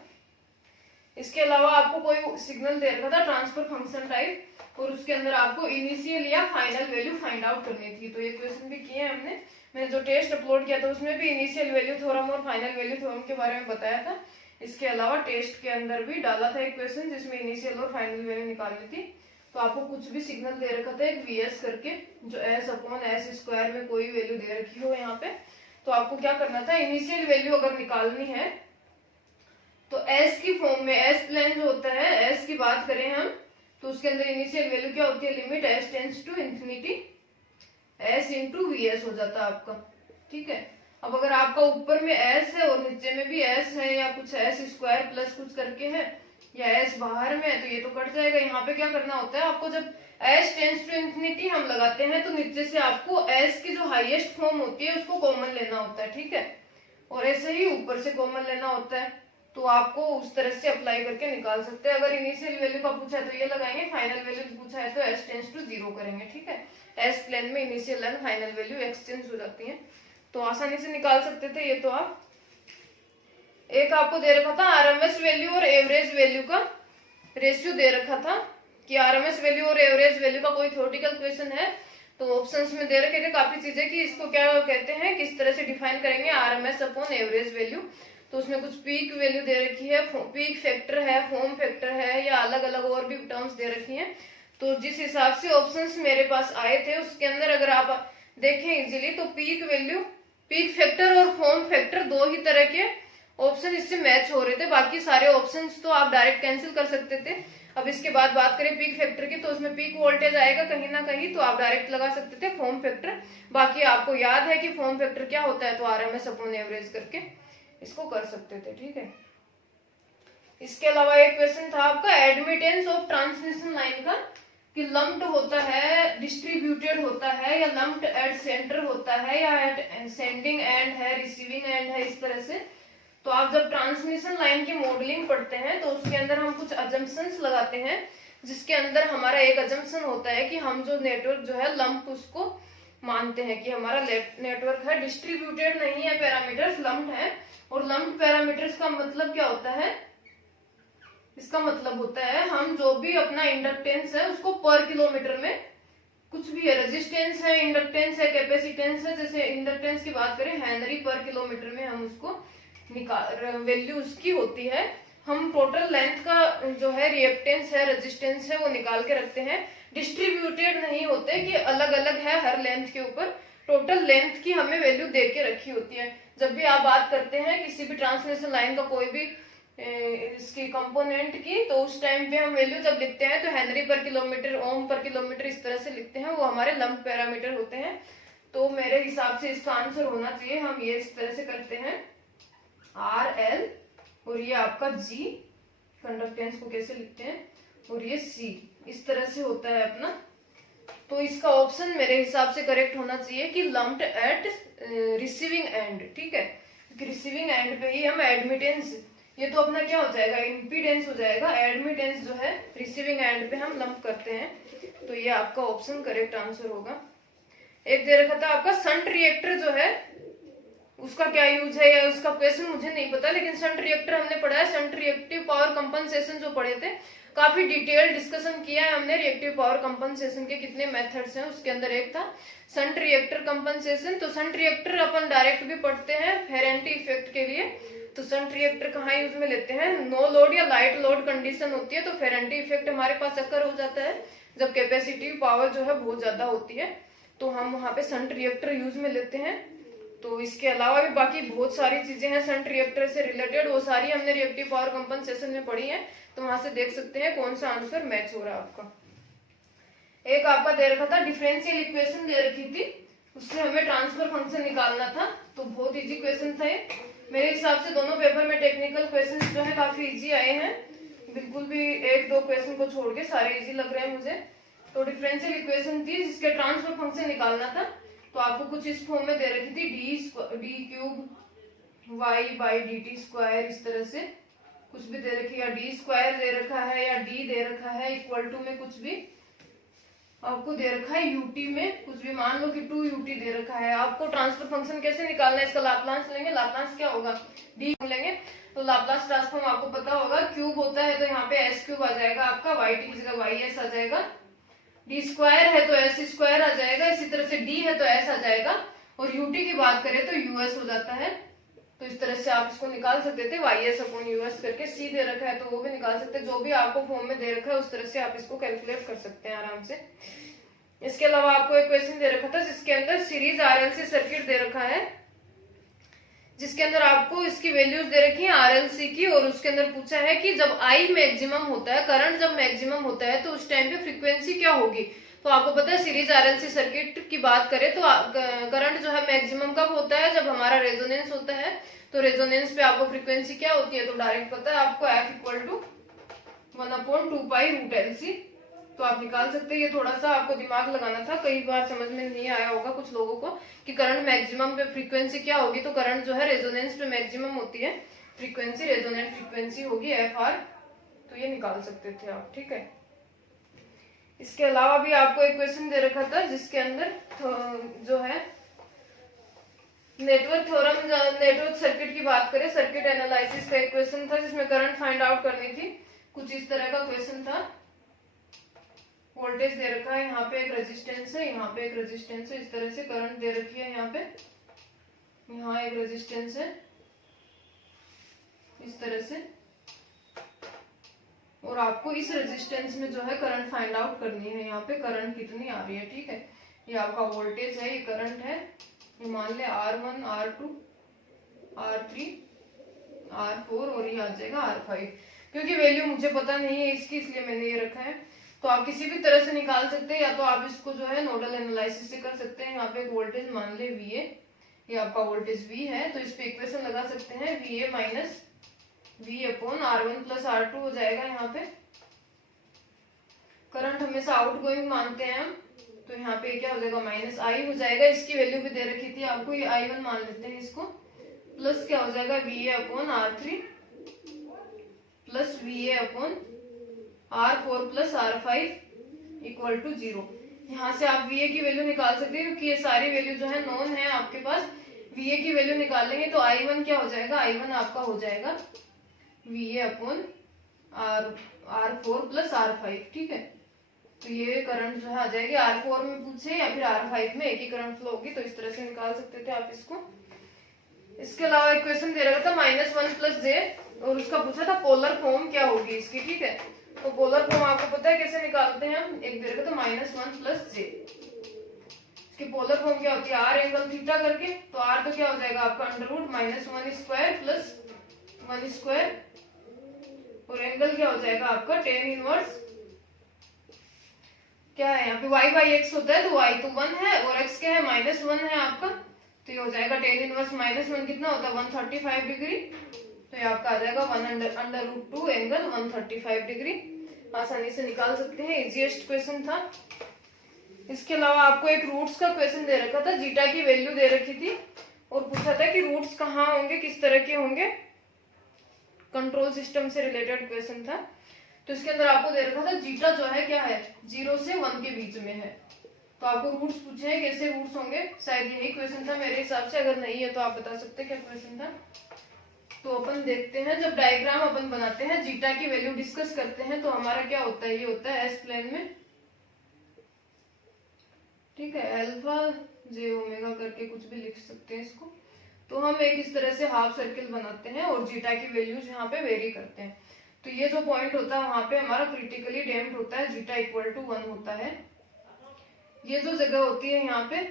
इसके अलावा आपको कोई सिग्नल दे रखा था ट्रांसफर फंक्शन टाइप, और उसके अंदर आपको इनिशियल या फाइनल वैल्यू फाइंड आउट करनी थी। तो ये क्वेश्चन भी किए हमने, मैंने जो टेस्ट अपलोड किया था उसमें भी इनिशियल वैल्यू थ्योरम और फाइनल वैल्यू थ्योरम के बारे में बताया था। इसके अलावा टेस्ट के अंदर भी डाला था एक क्वेश्चन जिसमें इनिशियल और फाइनल वैल्यू निकालनी थी। तो आपको कुछ भी सिग्नल दे रखा था एक वीएस करके, जो s/s² में कोई वैल्यू दे रखी हो यहाँ पे। तो आपको क्या करना था, इनिशियल वैल्यू अगर निकालनी है तो s की फॉर्म में, s प्लेन जो होता है, s की बात करें हम तो उसके अंदर इनिशियल वैल्यू क्या होती है, limit s tends to infinity s into VS हो जाता है आपका, ठीक है। अब अगर आपका ऊपर में s है और नीचे में भी s है, या कुछ s² प्लस कुछ करके है, या s बाहर में है, तो ये तो कट जाएगा। यहाँ पे क्या करना होता है आपको, जब s टेंड्स टू इंफिनिटी हम लगाते हैं तो नीचे से आपको s की जो हाईएस्ट फॉर्म होती है उसको कॉमन लेना होता है, ठीक है। और ऐसे ही ऊपर से कॉमन लेना होता है। तो आपको उस तरह से अप्लाई करके निकाल सकते हैं। अगर इनिशियल वैल्यू का पूछा है तो ये लगाएंगे, फाइनल वैल्यू पूछा है तो s टेंड्स टू 0 करेंगे, ठीक है। s प्लेन में initial and final value exchange हो जाती है, तो आसानी से निकाल सकते थे ये। तो आप एक आपको दे रखा था आरएमएस वैल्यू और एवरेज वैल्यू का रेशियो दे रखा था कि आरएमएस वैल्यू और एवरेज वैल्यू का कोई थ्योरेटिकल क्वेश्चन है तो ऑप्शंस में दे रखे थे काफी चीजें कि इसको क्या कहते हैं, किस तरह से डिफाइन करेंगे आरएमएस अपॉन एवरेज वैल्यू। तो उसमें कुछ पीक वैल्यू दे रखी है, पीक फैक्टर है, फॉर्म फैक्टर है, या अलग अलग और भी टर्म्स दे रखी हैं। तो जिस हिसाब से ऑप्शंस मेरे पास आए थे उसके अंदर अगर आप देखें इजीली तो पीक वैल्यू, पीक फैक्टर और फॉर्म फैक्टर दो ही तरह के ऑप्शन इससे मैच हो रहे थे। बाकी सारे ऑप्शंस तो आप डायरेक्ट कैंसिल कर सकते थे। अब इसके बाद बात करें पीक फैक्टर की, तो उसमें पीक वोल्टेज आएगा कहीं ना कहीं, तो आप डायरेक्ट लगा सकते थे फॉर्म फैक्टर। बाकी आपको याद है कि फॉर्म फैक्टर क्या होता है, तो आरएमएस अपॉन एवरेज करके इसको कर सकते थे, ठीक है। इसके अलावा एक क्वेश्चन था आपका एडमिटेंस ऑफ ट्रांसमिशन लाइन का, कि लम्प्ड होता है, डिस्ट्रीब्यूटेड होता है, या लम्प्ड एट सेंटर होता है, या एट सेंडिंग एंड है, रिसीविंग एंड है, इस तरह से। तो आप जब ट्रांसमिशन लाइन की मॉडलिंग पढ़ते हैं तो उसके अंदर हम कुछ अजम्पशंस लगाते हैं, जिसके अंदर हमारा एक अजम्पशन होता है कि हम जो नेटवर्क जो है लम्प उसको मानते हैं कि हमारा नेटवर्क है, डिस्ट्रीब्यूटेड नहीं है पैरामीटर्स, लम्प्ड है। और लम्प्ड पैरामीटर्स का मतलब क्या होता है, इसका मतलब होता है हम जो भी अपना इंडक्टेंस है उसको पर किलोमीटर में, कुछ भी है, रेजिस्टेंस है, इंडक्टेंस है, कैपेसिटेंस है, जैसे इंडक्टेंस की बात करें हेनरी पर किलोमीटर में हम उसको निकाल, वैल्यू उसकी होती है। हम टोटल लेंथ का जो है रिएक्टेंस है, रेजिस्टेंस है, वो निकाल के रखते हैं। डिस्ट्रीब्यूटेड नहीं होते कि अलग अलग है हर लेंथ के ऊपर, टोटल लेंथ की हमें वैल्यू दे के रखी होती है। जब भी आप बात करते हैं किसी भी ट्रांसमिशन लाइन का कोई भी इसकी कंपोनेंट की, तो उस टाइम पे हम वैल्यू जब लिखते हैं तो हेनरी पर किलोमीटर, ओम पर किलोमीटर, इस तरह से लिखते हैं, वो हमारे लम्प पैरामीटर होते हैं। तो मेरे हिसाब से इसका आंसर होना चाहिए, हम ये इस तरह से करते हैं आर एल, और ये आपका जी, कंडक्टेंस को कैसे लिखते हैं, और ये सी, इस तरह से होता है अपना। तो इसका ऑप्शन मेरे हिसाब से करेक्ट होना चाहिए कि लम्प्ड एट रिसीविंग एंड, ठीक है, क्योंकि रिसीविंग एंड पे ही हम एडमिटेंस, ये तो अपना क्या हो जाएगा, इम्पीडेंस हो जाएगा, एडमिटेंस जो है रिसीविंग एंड पे हम लंप करते हैं। तो ये आपका ऑप्शन करेक्ट आंसर होगा। एक दे रखा था आपका शंट रिएक्टर जो है उसका क्या यूज है, या उसका क्वेश्चन मुझे नहीं पता, लेकिन शंट रिएक्टर हमने पढ़ा है, शंट रिएक्टिव पावर कंपनसेशन जो पढ़े थे, काफी डिटेल डिस्कशन किया है हमने रिएक्टिव पावर कंपनसेशन के कितने मेथड्स हैं, उसके अंदर एक था शंट रिएक्टर कंपनसेशन। तो शंट रिएक्टर अपन डायरेक्ट भी पढ़ते हैं फेरेंटी इफेक्ट के लिए। तो शंट रिएक्टर कहाँ यूज में लेते हैं, नो लोड या लाइट लोड कंडीशन होती है तो फेरेंटी इफेक्ट हमारे पास अक्कर हो जाता है जब कैपेसिटिव पावर जो है बहुत ज्यादा होती है, तो हम वहां पे शंट रिएक्टर यूज में लेते हैं। तो इसके अलावा भी बाकी बहुत सारी चीजें हैं शंट रिएक्टर से रिलेटेड, वो सारी हमने रिएक्टिव पावर कंपनसेशन में पढ़ी है, तो वहां से देख सकते हैं कौन सा आंसर मैच हो रहा है आपका। एक आपका दे रखा था डिफरेंशियल इक्वेशन दे रखी थी, उससे हमें ट्रांसफर फंक्शन निकालना था, तो बहुत इजी क्वेश्चन था ये। मेरे हिसाब से दोनों पेपर में टेक्निकल क्वेश्चन जो है काफी इजी आए हैं, बिल्कुल भी एक दो क्वेश्चन को छोड़ के सारे इजी लग रहे हैं मुझे। तो डिफरेंशियल इक्वेशन थी जिसके ट्रांसफर फंक्शन निकालना था, तो आपको कुछ इस फॉर्म में दे रखी थी D cube Y by D T square, इस तरह से कुछ भी दे रखी, या डी स्क्वायर दे रखा है या डी दे रखा है, इक्वल टू में कुछ भी आपको दे रखा है, यूटी में कुछ भी, मान लो कि 2 यूटी दे रखा है। आपको ट्रांसफर फंक्शन कैसे निकालना है, इसका लाप्लास लेंगे, लाप्लास क्या होगा, डी लेंगे, तो लाप्लास ट्रांसफॉर्म आपको पता होगा, क्यूब होता है तो यहाँ पे एस क्यूब आ जाएगा आपका, वाई टी की जगह वाई एस आ जाएगा, डी स्क्वायर है तो एस स्क्वायर आ जाएगा, इसी तरह से डी है तो एस आ जाएगा, और यूटी की बात करें तो यूएस हो जाता है। तो इस तरह से आप इसको निकाल सकते थे, वाई एस अपॉन यूएस करके, सी दे रखा है तो वो भी निकाल सकते हैं, जो भी आपको फॉर्म में दे रखा है उस तरह से आप इसको कैलकुलेट कर सकते हैं आराम से। इसके अलावा आपको एक क्वेश्चन दे रखा था जिसके अंदर सीरीज आरएलसी सर्किट दे रखा है, जिसके अंदर आपको इसकी वैल्यूज दे रखी है आरएलसी की, और उसके अंदर पूछा है कि जब आई मैक्सिमम होता है, करंट जब मैक्सिमम होता है तो उस टाइम पे फ्रीक्वेंसी क्या होगी। तो आपको पता है सीरीज आरएलसी सर्किट की बात करें तो करंट जो है मैक्सिमम कब होता है, जब हमारा रेजोनेंस होता है, तो रेजोनेंस पे आपको फ्रीक्वेंसी क्या होती है, तो डायरेक्ट पता है आपको एफ इक्वल टू 1/2π√LC, तो आप निकाल सकते हैं। ये थोड़ा सा आपको दिमाग लगाना था, कई बार समझ में नहीं आया होगा कुछ लोगों को कि करंट मैक्सिमम पे फ्रीक्वेंसी क्या होगी, तो करंट जो है रेजोनेंस पे मैक्सिमम होती है फ्रीक्वेंसी, रेजोनेंट फ्रीक्वेंसी होगी FR, तो ये निकाल सकते थे आप, ठीक है। इसके अलावा भी आपको एक क्वेश्चन दे रखा था जिसके अंदर जो है नेटवर्क थ्योरम, नेटवर्क सर्किट की बात करें, सर्किट एनालिसिस का एक क्वेश्चन था जिसमें करंट फाइंड आउट करनी थी, कुछ इस तरह का क्वेश्चन था। वोल्टेज दे रखा है, यहाँ पे एक रेजिस्टेंस है, यहाँ पे एक रेजिस्टेंस है, इस तरह से करंट दे रखी है, यहाँ पे यहाँ एक रेजिस्टेंस है, इस तरह से। और आपको इस रेजिस्टेंस में जो है करंट फाइंड आउट करनी है, यहाँ पे करंट कितनी आ रही है, ठीक है। ये आपका वोल्टेज है, ये करंट है, ये मान ले R1, R2, R3, R4 और ये आ जाएगा R5। क्योंकि वैल्यू मुझे पता नहीं है इसकी, इसलिए मैंने ये रखा है। तो आप किसी भी तरह से निकाल सकते हैं, या तो आप इसको जो है नोडल एनालिसिस से कर सकते हैं। यहाँ पे एक वोल्टेज मान ले VA, ये आपका वोल्टेज V है, तो इस पे इक्वेशन लगा सकते हैं, VA minus V upon R1 plus R2 हो जाएगा। यहाँ पे करंट हमेशा आउटगोइंग मानते हैं हम, तो यहाँ पे क्या हो जाएगा, माइनस I हो जाएगा। इसकी वैल्यू भी दे रखी थी आपको, ये I1 मान लेते हैं इसको, प्लस क्या हो जाएगा, VA upon R3 plus VA upon R4 plus R5 equal to 0। यहाँ से आप VA की वैल्यू निकाल सकते हैं, क्योंकि ये सारी वैल्यू जो है नोन है आपके पास। VA की वैल्यू निकालेंगे तो I1 क्या हो जाएगा, I1 आपका हो जाएगा VA upon R4 plus R5, ठीक है। तो ये करंट जो है आ जाएगी, R4 में पूछे या फिर R5 में, एक ही करंट फ्लो होगी, तो इस तरह से निकाल सकते थे आप इसको। इसके अलावा इक्वेशन दे रखा था -1 प्लस J, और उसका पूछा था पोलर फॉर्म क्या होगी इसकी, ठीक है। तो पोलर फॉर्म आपको पता है कैसे निकालते हैं हम, एक दे रखा था -1 प्लस J, इसकी पोलर फॉर्म क्या होती है, R एंगल थीटा करके। तो R तो क्या हो जाएगा आपका under root -1 square plus 1 square, और एंगल क्या हो जाएगा आपका tan इनवर्स, क्या है यहाँ पे y/x होता है, तो y तो 1 है और x क्या है -1 है आपका, तो ये हो जाएगा tan इनवर्स -1 कितना होता है 135 डिग्री। तो ये आपका आ जाएगा 1/√2 एंगल 135 डिग्री। आसानी से निकाल सकते हैं, इजीएस्ट क्वेश्चन था। इसके अलावा आपको एक रूट्स का क्वेश्चन दे रखा था, जीटा की वैल्यू दे रखी थी और पूछा था कि रूट्स कहाँ होंगे, किस तरह के होंगे, कंट्रोल सिस्टम से रिलेटेड क्वेश्चन था। तो इसके अंदर आपको दे रखा था जीटा जो है क्या है 0 से 1 के बीच में है। तो आपको रूट्स पूछे हैं, कैसे रूट्स होंगे, शायद यही क्वेश्चन था मेरे हिसाब से, अगर नहीं है तो आप बता सकते हैं क्या क्वेश्चन था। तो अपन देखते हैं, जब डायग्राम अपन बनाते हैं, जीटा की वैल्यू डिस्कस करते हैं, तो हमारा क्या होता है, ये होता है एस प्लेन में, ठीक है, अल्फा जे ओमेगा करके कुछ भी लिख सकते हैं इसको। तो हम एक इस तरह से हाफ सर्किल बनाते हैं और जीटा की वैल्यूज यहाँ पे वेरी करते हैं। तो ये जो पॉइंट होता है वहां पे हमारा क्रिटिकली डैम्प्ड होता है, जीटा इक्वल टू 1 होता है। ये जो जगह होती है यहाँ पे,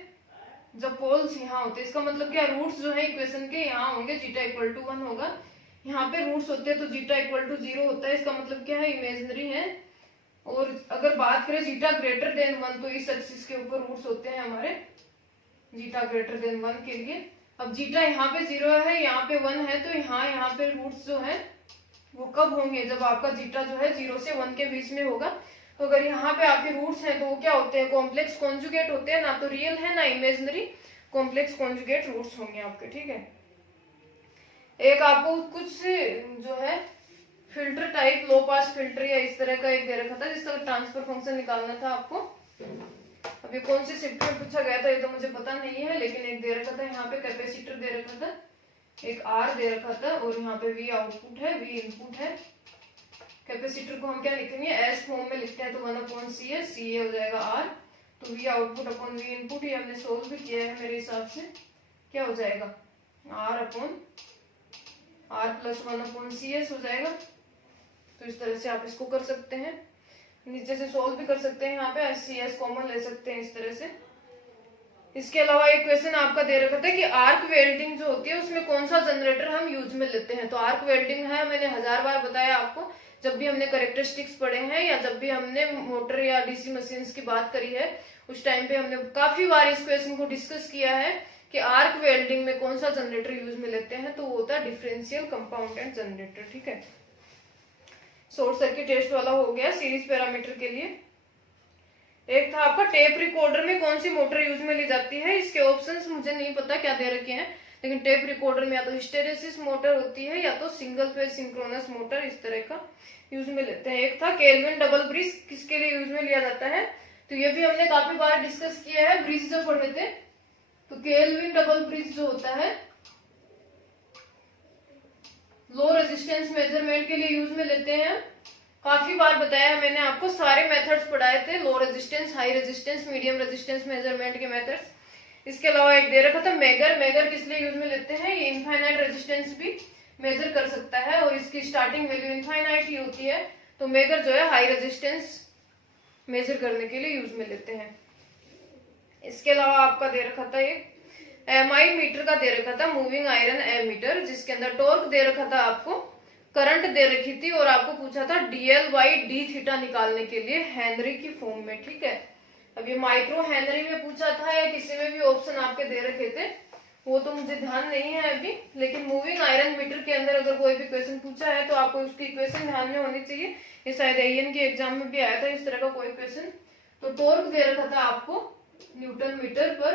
जब पोल्स यहाँ होते हैं, इसका मतलब क्या, रूट्स जो है इक्वेशन के यहाँ होंगे, जीटा इक्वल टू 1 होगा। यहाँ पे रूट्स होते हैं तो जीटा इक्वल टू 0 होता है, इसका मतलब क्या है, इमेजिनरी है। और अगर बात करें जीटा ग्रेटर देन 1, तो इस एक्सिस के ऊपर रूट्स होते हैं हमारे जीटा ग्रेटर देन 1 के लिए। अब जीटा यहाँ पे 0 है, यहाँ पे 1 है, तो यहाँ पे रूट्स जो है वो कब होंगे, जब आपका जीटा जो है 0 से 1 के बीच में होगा। तो अगर यहाँ पे आपके रूट्स हैं तो वो क्या होते हैं, कॉम्प्लेक्स कॉन्जुगेट होते हैं, ना तो रियल है ना इमेजिनरी, कॉम्प्लेक्स कॉन्जुगेट रूट्स होंगे आपके, ठीक है। एक आपको कुछ जो है फिल्टर टाइप, लो पास फिल्टर या इस तरह का एक दे रखा था, जिसका ट्रांसफर फंक्शन निकालना था आपको। अभी कौन सी शिफ्ट में पूछा गया था ये तो मुझे पता नहीं है, लेकिन एक दे रखा था यहाँ पे कैपेसिटर दे रखा था, एक R दे रखा था, और यहाँ पे V आउटपुट है, V इनपुट है। कैपेसिटर को हम क्या लिखेंगे, एस फॉर्म में लिखते हैं, तो 1/CS, CA हो जाएगा R, तो V output upon V input, ये हमने सोल्व भी किया है मेरे हिसाब से, क्या हो जाएगा R upon R plus 1/CS हो जाएगा। तो इस तरह से आप इसको कर सकते हैं, नीचे से सोल्व भी कर सकते हैं, यहाँ पे CS कॉमन ले सकते हैं इस तरह से। इसके अलावा एक क्वेश्चन आपका दे रखा था कि आर्क वेल्डिंग जो होती है उसमें कौन सा जनरेटर हम यूज में लेते हैं। तो आर्क वेल्डिंग है, मैंने 1000 बार बताया आपको, जब भी हमने कैरेक्टरिस्टिक्स पढ़े हैं या जब भी हमने मोटर या डीसी मशीन्स की बात करी है, उस टाइम पे हमने काफी बार इस क्वेश्चन को डिस्कस किया है कि आर्क वेल्डिंग में कौन सा जनरेटर यूज में लेते हैं, तो वो होता है डिफरेंशियल कंपाउंडेड जनरेटर, ठीक है। शॉर्ट सर्किट टेस्ट वाला हो गया सीरीज पैरामीटर के लिए। एक था आपका टेप रिकॉर्डर में कौन सी मोटर यूज में ली जाती है, इसके ऑप्शंस मुझे नहीं पता क्या दे रखे हैं, लेकिन टेप रिकॉर्डर में या तो हिस्टेरेसिस मोटर होती है या तो सिंगल फेज सिंक्रोनस मोटर, इस तरह का यूज में लेते हैं। एक था केल्विन डबल ब्रिज, किसके लिए यूज में लिया जाता है, तो ये भी हमने काफी बार डिस्कस किया है, ब्रिज जब पढ़े थे। तो केल्विन डबल ब्रिज जो होता है लो रेजिस्टेंस मेजरमेंट के लिए यूज में लेते हैं। काफी बार बताया है मैंने आपको, सारे मेथड्स पढ़ाए थे, low resistance, high resistance, medium resistance measurement के मेथड्स। इसके अलावा एक दे रखा था मेगर, मेगर किस लिए यूज में लेते हैं, ये इनफाइनाइट रेजिस्टेंस भी मेजर कर सकता है और इसकी स्टार्टिंग वैल्यू इनफाइनाइट ही होती है। तो मेगर जो है हाई रेजिस्टेंस मेजर करने के लिए यूज में लेते हैं। इसके अलावा आपका दे रखा था ये एमआई मीटर का दे रखा था, मूविंग आयरन एमीटर, जिसके अंदर टॉर्क दे रखा था आपको, करंट दे रखी थी और आपको पूछा था डीएल बाई डी थीटा निकालने के लिए हेनरी की फॉर्म में। ठीक है, अब ये माइक्रो हेनरी में पूछा था या किसी में भी ऑप्शन आपके दे रखे थे, वो तो मुझे ध्यान नहीं है अभी, लेकिन मूविंग आयरन मीटर के अंदर अगर कोई भी क्वेश्चन पूछा है तो आपको उसकी इक्वेशन ध्यान में होनी चाहिए। ये शायद एएन के एग्जाम में भी आया था इस तरह का कोई क्वेश्चन। तो टॉर्क दे रखा था आपको न्यूटन मीटर पर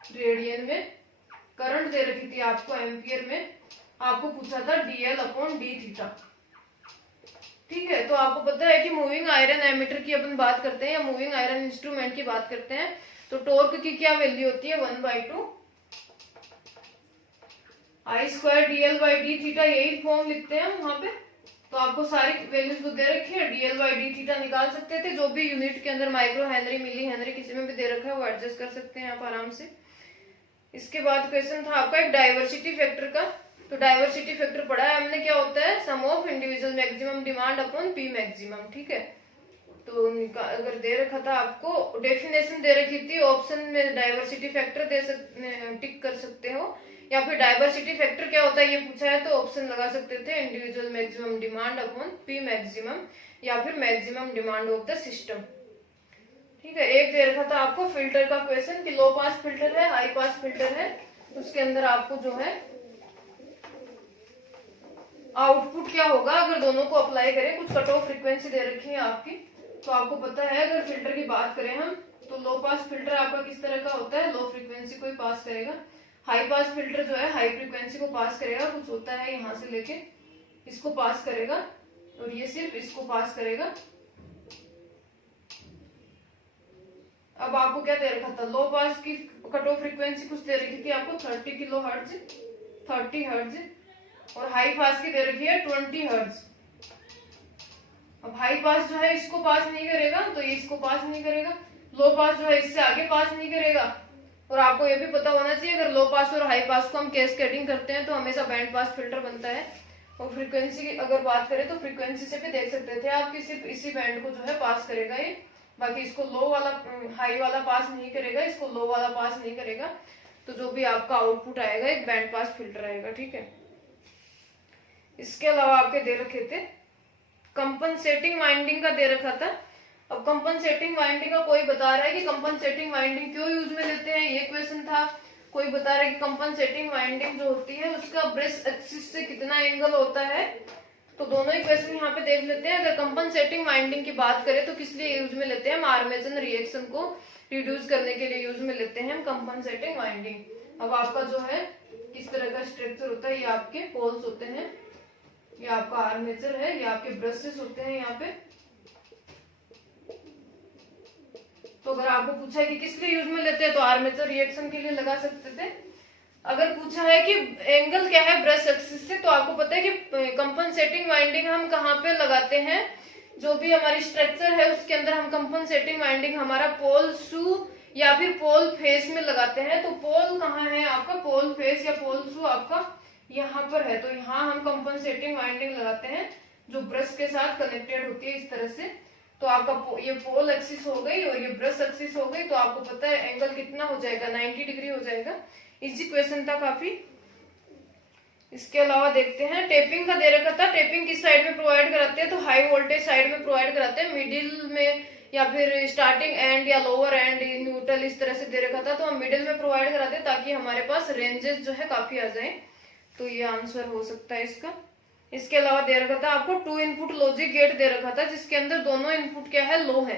रेडियन में, करंट दे रखी थी आपको एम्पियर में, आपको पूछा था डीएल अपॉन डी थीटा। ठीक है, तो आपको पता है कि मूविंग आयरन एमीटर की अपन बात करते हैं या मूविंग आयरन इंस्ट्रूमेंट की बात करते हैं तो टॉर्क की क्या वैल्यू होती है 1/2 I square dl by d theta, यही फॉर्म लिखते हैं वहां पे। तो आपको सारी वैल्यूज तो दे रखी है, डीएल बाई डी थीटा निकाल सकते थे, जो भी यूनिट के अंदर माइक्रो हेनरी, मिली हेनरी किसी में भी दे रखा है वो एडजस्ट कर सकते हैं आप आराम से। इसके बाद क्वेश्चन था आपका एक डाइवर्सिटी फैक्टर का। तो डाइवर्सिटी फैक्टर पढ़ा है हमने, क्या होता है sum of individual maximum demand upon P maximum. ठीक है, तो अगर दे रखा था आपको, डेफिनेशन दे रखी थी, ऑप्शन में डाइवर्सिटी फैक्टर दे सकते, टिक कर सकते हो, या फिर डाइवर्सिटी फैक्टर क्या होता है ये पूछा है तो ऑप्शन लगा सकते थे individual maximum demand upon P maximum या फिर maximum demand of the system. ठीक है, एक दे रखा था आपको फिल्टर का क्वेश्चन कि लो पास फिल्टर है, हाई पास फिल्टर है, उसके अंदर आपको जो है आउटपुट क्या होगा अगर दोनों को अप्लाई करें। कुछ कट ऑफ फ्रीक्वेंसी दे रखी है आपकी, तो आपको पता है अगर फिल्टर की बात करें हम तो लो पास फिल्टर आपका किस तरह का होता है, लो फ्रीक्वेंसी को ही पास करेगा। हाई पास फिल्टर जो है हाई फ्रीक्वेंसी को पास करेगा, कुछ होता है यहां से लेके इसको पास करेगा और ये सिर्फ इसको पास करेगा। अब आपको क्या दे रखा था, लो पास की कट ऑफ फ्रीक्वेंसी कुछ दे रखी थी आपको 30 किलो हर्ट्ज, 30 हर्ट्ज, और हाई पास की दे रखी है 20 हर्ट्ज। अब हाई पास जो है इसको पास नहीं करेगा तो ये इसको पास नहीं करेगा, लो पास जो है इससे आगे पास नहीं करेगा। और आपको ये भी पता होना चाहिए अगर लो पास और हाई पास को हम कैस्केडिंग करते हैं तो हमेशा बैंड पास फिल्टर बनता है। और फ्रीक्वेंसी की अगर बात करें तो फ्रीक्वेंसी से भी देख सकते थे आप कि सिर्फ इसी बैंड को जो है पास करेगा ये, बाकी इसको लो वाला हाई वाला पास नहीं करेगा, इसको लो वाला पास नहीं करेगा। तो जो भी आपका आउटपुट आएगा एक बैंड पास फिल्टर आएगा। ठीक है, इसके अलावा आपके दे रखे थे कंपनसेटिंग वाइंडिंग का दे रखा था। अब कंपनसेटिंग वाइंडिंग का कोई बता रहा है कि कंपनसेटिंग वाइंडिंग क्यों यूज में लेते हैं, ये क्वेश्चन था। कोई बता रहा है कि कंपनसेटिंग वाइंडिंग जो होती है उसका ब्रश एक्सिस से कितना एंगल होता है। तो दोनों ही क्वेश्चन यहाँ पे देख लेते हैं। अगर कंपनसेटिंग वाइंडिंग की बात करें तो किस लिए यूज में लेते हैं, हम आर्मेचर रिएक्शन को रिड्यूस करने के लिए यूज में लेते हैं कंपनसेटिंग वाइंडिंग। अब आपका जो है किस तरह का स्ट्रक्चर होता है, ये आपके पोल्स होते हैं, ये आपका आर्मेचर है, ये आपके ब्रशेस होते हैं यहाँ पे। तो अगर आपको पूछा है कि किस लिए यूज में लेते हैं तो आर्मेचर रिएक्शन के लिए लगा सकते थे। अगर पूछा है कि एंगल क्या है ब्रश एक्सिस से, तो आपको पता है कि कंपनसेटिंग वाइंडिंग हम कहाँ पे लगाते हैं, जो भी हमारी स्ट्रक्चर है उसके अंदर हम कंपनसेटिंग वाइंडिंग हमारा पोल शू या फिर पोल फेस में लगाते हैं। तो पोल कहाँ है आपका, पोल फेस या पोल शू आपका यहाँ पर है, तो यहाँ हम कंपनसेटिंग वाइंडिंग लगाते हैं जो ब्रश के साथ कनेक्टेड होती है इस तरह से। तो आपका ये पोल एक्सिस हो गई और ये ब्रश एक्सिस हो गई, तो आपको पता है एंगल कितना हो जाएगा, 90 डिग्री हो जाएगा। इजी क्वेश्चन था काफी। इसके अलावा देखते हैं टेपिंग का दे रखा था। टेपिंग किस साइड में प्रोवाइड कराते हैं, तो हाई वोल्टेज साइड में प्रोवाइड कराते हैं, मिडिल में या फिर स्टार्टिंग एंड या लोअर एंड न्यूट्रल इस तरह से दे रखा था। तो हम मिडिल में प्रोवाइड कराते हैं ताकि हमारे पास रेंजेस जो है काफी आ जाए। तो ये आंसर हो सकता है इसका। इसके अलावा दे रखा था आपको 2 इनपुट लॉजिक गेट दे रखा था जिसके अंदर दोनों इनपुट क्या है, लो है।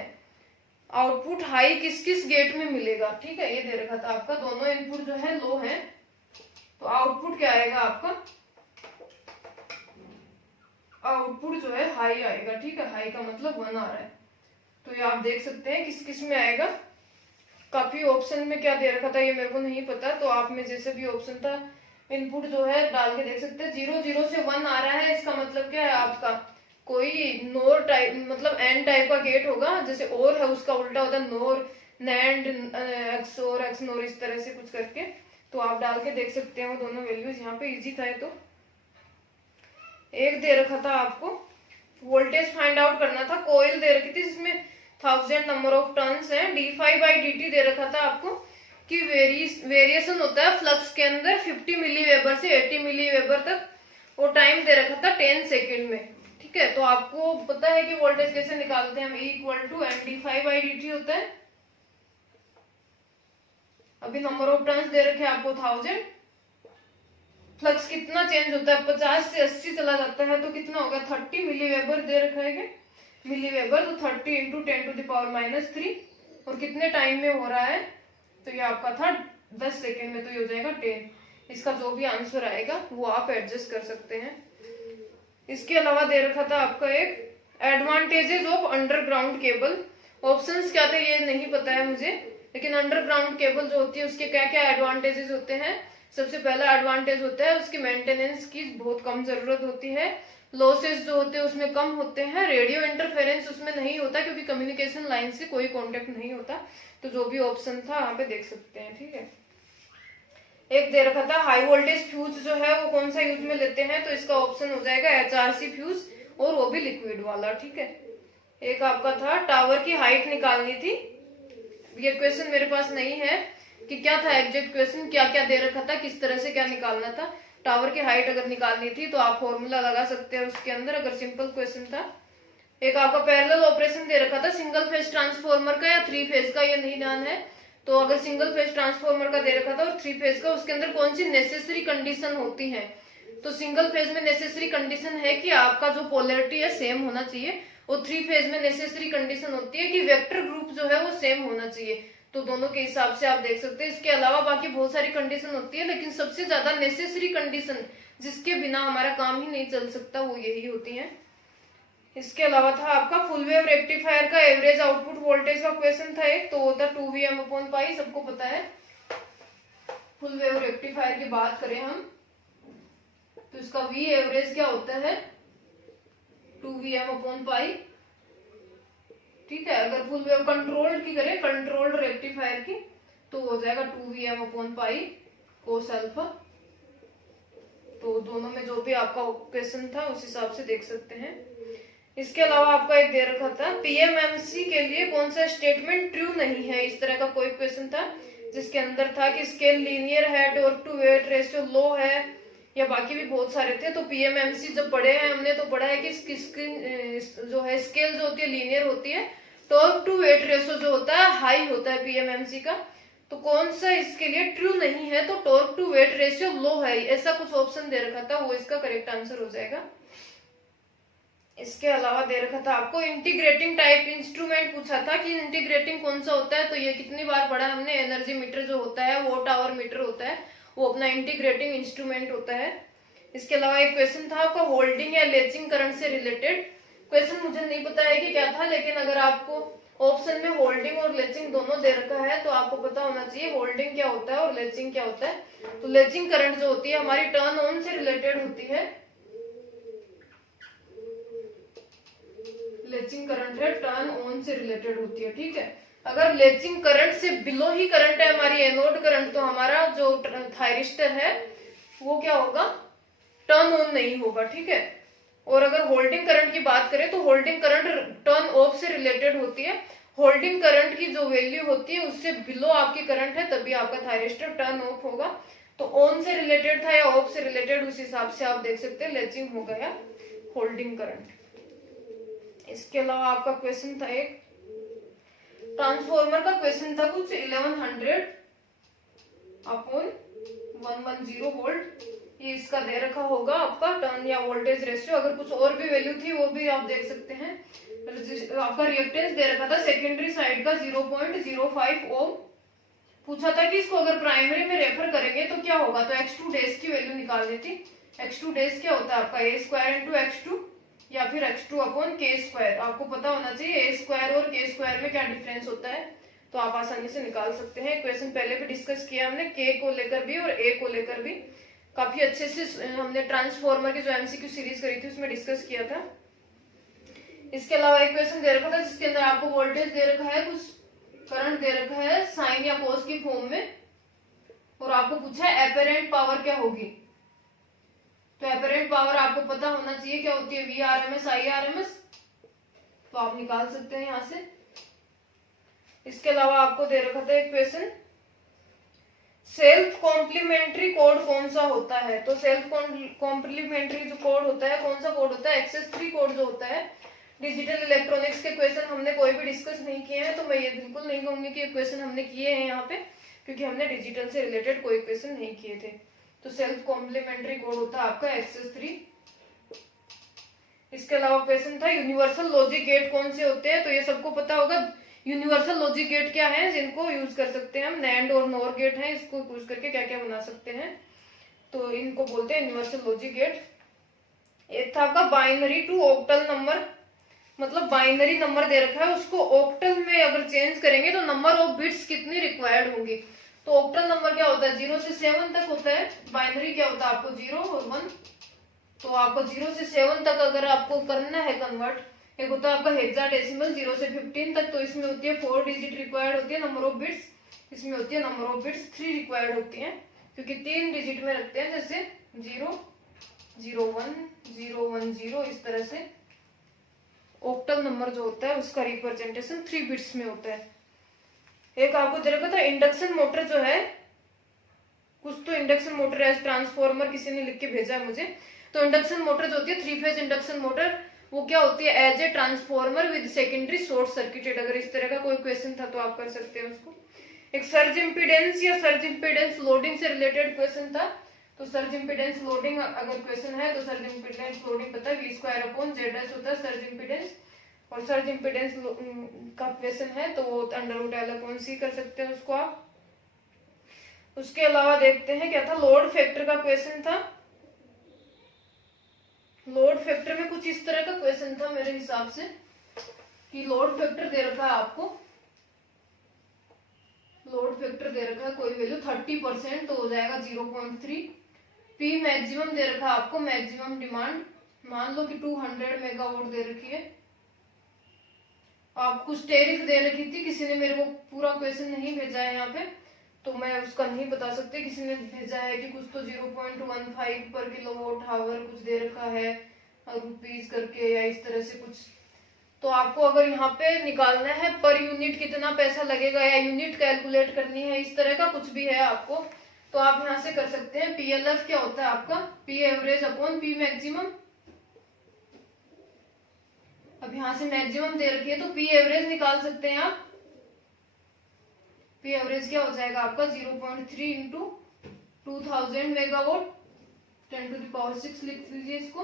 आउटपुट हाई किस किस गेट में मिलेगा, ठीक है, ये दे रखा था आपका दोनों इनपुट जो है लो है, तो आउटपुट क्या आएगा आपका, आउटपुट जो है हाई आएगा। ठीक है, हाई का मतलब 1 आ रहा है। तो ये आप देख सकते हैं किस किस में आएगा। काफी ऑप्शन में क्या दे रखा था ये मेरे को नहीं पता, तो आप में जैसे भी ऑप्शन था इनपुट जो है डाल के देख सकते हैं। 0 0 से 1 आ रहा है, इसका मतलब क्या है आपका कोई नोर टाइप मतलब एन टाइप का गेट होगा। जैसे और है उसका उल्टा होता है नोर, नैंड, एक्स और एक्स नोर, इस तरह से कुछ करके। तो आप डाल के देख सकते हो दोनों वैल्यूज यहाँ पे। इजी था ये तो। एक दे रखा था आपको वोल्टेज फाइंड आउट करना था, कोयल दे रखी थी जिसमें 1000 नंबर ऑफ टर्न्स है, d5/dt दे रखा था आपको कि वेरिएशन होता है फ्लक्स के अंदर 50 मिलीवेबर से 80 मिलीवेबर तक, वो टाइम दे रखा था 10 सेकेंड में। ठीक है, तो आपको पता है कि वोल्टेज कैसे निकालते हैं हम, E=md5/dt होता है। अभी नंबर ऑफ टर्न्स दे रखे आपको 1000, फ्लक्स कितना चेंज होता है 50 से 80 चला जाता है तो कितना होगा 30 मिलीवेबर दे रखा है मिलीवेबर, तो 30 × 10⁻³ और कितने टाइम में हो रहा है, तो ये आपका था 10 सेकेंड में, तो ये हो जाएगा 10। इसका जो भी आंसर आएगा वो आप एडजस्ट कर सकते हैं। इसके अलावा दे रखा था आपका एक advantages of underground cable. Options क्या थे ये नहीं पता है मुझे, लेकिन अंडरग्राउंड केबल जो होती है उसके क्या क्या एडवांटेजेस होते हैं। सबसे पहला एडवांटेज होता है उसकी मेंटेनेंस की बहुत कम जरूरत होती है, लॉसेस जो होते हैं उसमें कम होते हैं, रेडियो इंटरफेरेंस उसमें नहीं होता क्योंकि कम्युनिकेशन लाइन से कोई कांटेक्ट नहीं होता। तो जो भी ऑप्शन था यहाँ पे देख सकते हैं। ठीक है, एक दे रखा था हाई वोल्टेज फ्यूज जो है वो कौन सा यूज में लेते हैं, तो इसका ऑप्शन हो जाएगा HRC फ्यूज, और वो भी लिक्विड वाला। ठीक है, एक आपका था टावर की हाइट निकालनी थी, ये क्वेश्चन मेरे पास नहीं है कि क्या था एग्जैक्ट क्वेश्चन, क्या क्या दे रखा था, किस तरह से क्या निकालना था। टावर की हाइट अगर निकालनी थी तो आप फॉर्मूला लगा सकते हैं उसके अंदर, अगर सिंपल क्वेश्चन था। एक आपका पैरेलल ऑपरेशन दे रखा था सिंगल फेज ट्रांसफॉर्मर का या 3 फेज का, ये नहीं ध्यान है। तो अगर सिंगल फेज ट्रांसफॉर्मर का दे रखा था और 3 फेज का, उसके अंदर कौन सी नेसेसरी कंडीशन होती है, तो सिंगल फेज में नेसेसरी कंडीशन है कि आपका जो पोलैरिटी है सेम होना चाहिए, और 3 फेज में नेसेसरी कंडीशन होती है कि वेक्टर ग्रुप जो है वो सेम होना चाहिए। तो दोनों के हिसाब से आप देख सकते हैं। इसके अलावा बाकी बहुत सारी कंडीशन होती है, लेकिन सबसे ज्यादा नेसेसरी कंडीशन जिसके बिना हमारा काम ही नहीं चल सकता वो यही होती है। इसके अलावा था आपका फुल वेव रेक्टिफायर का एवरेज आउटपुट वोल्टेज का क्वेश्चन था एक, तो होता 2Vm/π, सबको पता है। फुल वेव रेक्टिफायर की बात करें हम तो इसका V एवरेज क्या होता है 2Vm/π। ठीक है, अगर फुल वेव कंट्रोल की करें, कंट्रोल्ड रेक्टिफायर की, तो हो जाएगा 2Vm/π cos अल्फा। तो दोनों में जो भी आपका क्वेश्चन था उस हिसाब से देख सकते हैं। इसके अलावा आपका एक दे रखा था पीएमएमसी के लिए कौन सा स्टेटमेंट ट्रू नहीं है, इस तरह का कोई क्वेश्चन था जिसके अंदर था कि स्केल लीनियर है, टॉर्क टू वेट रेशियो लो है, या बाकी भी बहुत सारे थे। तो पीएमएमसी जब पढ़े हैं हमने तो पढ़ा है कि जो है स्केल जो होती है लीनियर होती है, टॉर्क टू वेट रेशियो जो होता है हाई होता है पीएमएमसी का। तो कौन सा इसके लिए ट्रू नहीं है, तो टॉर्क टू वेट रेशियो लो है, ऐसा कुछ ऑप्शन दे रखा था, वो इसका करेक्ट आंसर हो जाएगा। इसके अलावा दे रखा था आपको इंटीग्रेटिंग टाइप इंस्ट्रूमेंट पूछा था कि इंटीग्रेटिंग कौन सा होता है, तो ये कितनी बार पढ़ा हमने, एनर्जी मीटर जो होता है, वोट आवर मीटर होता है, वो अपना इंटीग्रेटिंग इंस्ट्रूमेंट होता है। इसके अलावा एक क्वेश्चन था आपका होल्डिंग या लेचिंग करंट से रिलेटेड। क्वेश्चन मुझे नहीं पता है कि क्या था, लेकिन अगर आपको ऑप्शन में होल्डिंग और लेचिंग दोनों दे रखा है तो आपको पता होना चाहिए होल्डिंग क्या होता है और लेचिंग क्या होता है। तो लेचिंग करंट जो होती है हमारी टर्न ऑन से रिलेटेड होती है, लेचिंग करंट है टर्न ऑन से रिलेटेड होती है। ठीक है, अगर लेचिंग करंट से बिलो ही करंट है हमारी एनोड करंट, तो हमारा जो थायरिस्टर है वो क्या होगा, टर्न ऑन नहीं होगा। ठीक है, और अगर होल्डिंग करंट की बात करें तो होल्डिंग करंट टर्न ऑफ से रिलेटेड होती है। होल्डिंग करंट की जो वैल्यू होती है उससे बिलो आपकी करंट है तभी आपका थायरिस्टर टर्न ऑफ होगा। तो ऑन से रिलेटेड था या ऑफ से रिलेटेड, उस हिसाब से आप देख सकते हैं लेचिंग हो गया होल्डिंग करंट। इसके अलावा आपका क्वेश्चन था एक ट्रांसफॉर्मर का क्वेश्चन था कुछ 1100/110 वोल्ट, ये इसका दे रखा होगा आपका टर्न या वोल्टेज रेशियो। अगर कुछ और भी वैल्यू थी वो भी आप देख सकते हैं। आपका रिएक्टेंस दे रखा था सेकेंडरी साइड का 0.05 ओम। पूछा था कि इसको अगर प्राइमरी में रेफर करेंगे तो क्या होगा, तो x2 डेज की वैल्यू निकालनी थी। x2 डेज क्या होता है आपका a² × x2 या फिर x2/k²। आपको पता होना चाहिए a² और k² में क्या डिफरेंस होता है, तो आप आसानी से निकाल सकते हैं। क्वेश्चन पहले भी डिस्कस किया हमने, k को लेकर भी और a को लेकर भी काफी अच्छे से हमने ट्रांसफॉर्मर की जो एमसीक्यू सीरीज करी थी उसमें डिस्कस किया था। इसके अलावा एक क्वेश्चन दे रखा था जिसके अंदर आपको वोल्टेज दे रखा है, कुछ करंट दे रखा है साइन या कोस की फॉर्म में, और आपको पूछा है एपेरेंट पावर क्या होगी। तो एपरेंट पावर आपको पता होना चाहिए क्या होती है, VRMS IRMS, तो आप निकाल सकते हैं यहां से। इसके अलावा आपको दे रखा था एक क्वेश्चन, सेल्फ कॉम्प्लीमेंट्री कोड कौन सा होता है। तो सेल्फ कॉम्प्लीमेंट्री जो कोड होता है, कौन सा कोड होता है, एक्सेस 3 कोड जो होता है। डिजिटल इलेक्ट्रॉनिक्स के क्वेश्चन हमने कोई भी डिस्कस नहीं किए हैं, तो मैं ये बिल्कुल नहीं कहूंगी कि क्वेश्चन हमने किए हैं यहाँ पे, क्योंकि हमने डिजिटल से रिलेटेड कोई क्वेश्चन नहीं किए थे। तो सेल्फ कॉम्प्लीमेंट्री कोड होता है आपका एक्सेस 3। इसके अलावा क्वेश्चन था यूनिवर्सल लॉजिक गेट कौन से होते हैं। तो ये सबको पता होगा यूनिवर्सल लॉजिक गेट क्या है, जिनको यूज कर सकते हैं हम। नैंड और नॉर गेट है, इसको यूज करके क्या क्या बना सकते हैं, तो इनको बोलते हैं यूनिवर्सल लॉजिक गेट। एक था आपका बाइनरी टू ऑक्टल नंबर, मतलब बाइनरी नंबर दे रखा है, उसको ऑक्टल में अगर चेंज करेंगे तो नंबर ऑफ बिट्स कितनी रिक्वायर्ड होंगी। तो ऑक्टल नंबर क्या होता है, 0 से 7 तक होता है। बाइनरी क्या होता है आपको 0 और 1। तो आपको 0 से 7 तक अगर आपको करना है कन्वर्ट, एक होता है आपका हेक्साडेसिमल 0 से 15 तक, तो इसमें होती है 4 डिजिट रिक्वायर्ड होती है नंबर ऑफ बिट्स। इसमें होती है नंबर ऑफ बिट्स 3 रिक्वायर्ड होती है, क्योंकि 3 डिजिट में रखते हैं, जैसे 0 0 1 0 1 0, इस तरह से ऑक्टल नंबर जो होता है उसका रिप्रेजेंटेशन 3 बिट्स में होता है। एक आपको दे रखा था इंडक्शन मोटर जो है, कुछ तो इंडक्शन मोटर एज ट्रांसफॉर्मर किसी ने लिख के भेजा है मुझे। तो इंडक्शन मोटर जो होती है 3 फेज इंडक्शन मोटर, वो क्या होती है, as a transformer with secondary short circuited. अगर इस तरह का कोई क्वेश्चन था तो आप कर सकते हैं उसको। एक सर्ज इम्पीडेंस या सर्ज इम्पीडेंस लोडिंग से रिलेटेड क्वेश्चन था। तो सर्ज इम्पीडेंस लोडिंग अगर क्वेश्चन है तो सर्ज इम्पीडेंस लोडिंग पता है V²/ZS होता है सर्ज इम्पीडेंस। और सर्ज इम्पीडेंस का क्वेश्चन है तो वो √L/C कर सकते हैं उसको आप। उसके अलावा देखते हैं क्या था, लोड फैक्टर का क्वेश्चन था। लोड फैक्टर में कुछ इस तरह का क्वेश्चन था मेरे हिसाब से, कि लोड फैक्टर दे रखा है आपको, लोड फैक्टर दे रखा है कोई वैल्यू 30%, तो हो जाएगा 0.3। पी मैक्सिमम दे रखा है आपको, मैक्सिमम डिमांड मान लो कि 200 मेगावाट दे रखी है। आप कुछ टैरिफ दे रखी थी, किसी ने मेरे को पूरा क्वेश्चन नहीं भेजा है यहाँ पे, तो मैं उसका नहीं बता सकती। किसी ने भेजा है कि कुछ तो 0.15 पर किलोवाट आवर कुछ दे रखा है रुपीज करके, या इस तरह से कुछ। तो आपको अगर यहाँ पे निकालना है पर यूनिट कितना पैसा लगेगा, या यूनिट कैलकुलेट करनी है, इस तरह का कुछ भी है आपको, तो आप यहाँ से कर सकते हैं। PLF क्या होता है आपका, P average upon P maximum. अब यहाँ से मैक्सिमम दे रखी है तो P एवरेज निकाल सकते हैं आप। P एवरेज क्या हो जाएगा आपका 0.3 इंटू 2000 मेगावाट 10⁶ लिख लीजिए इसको।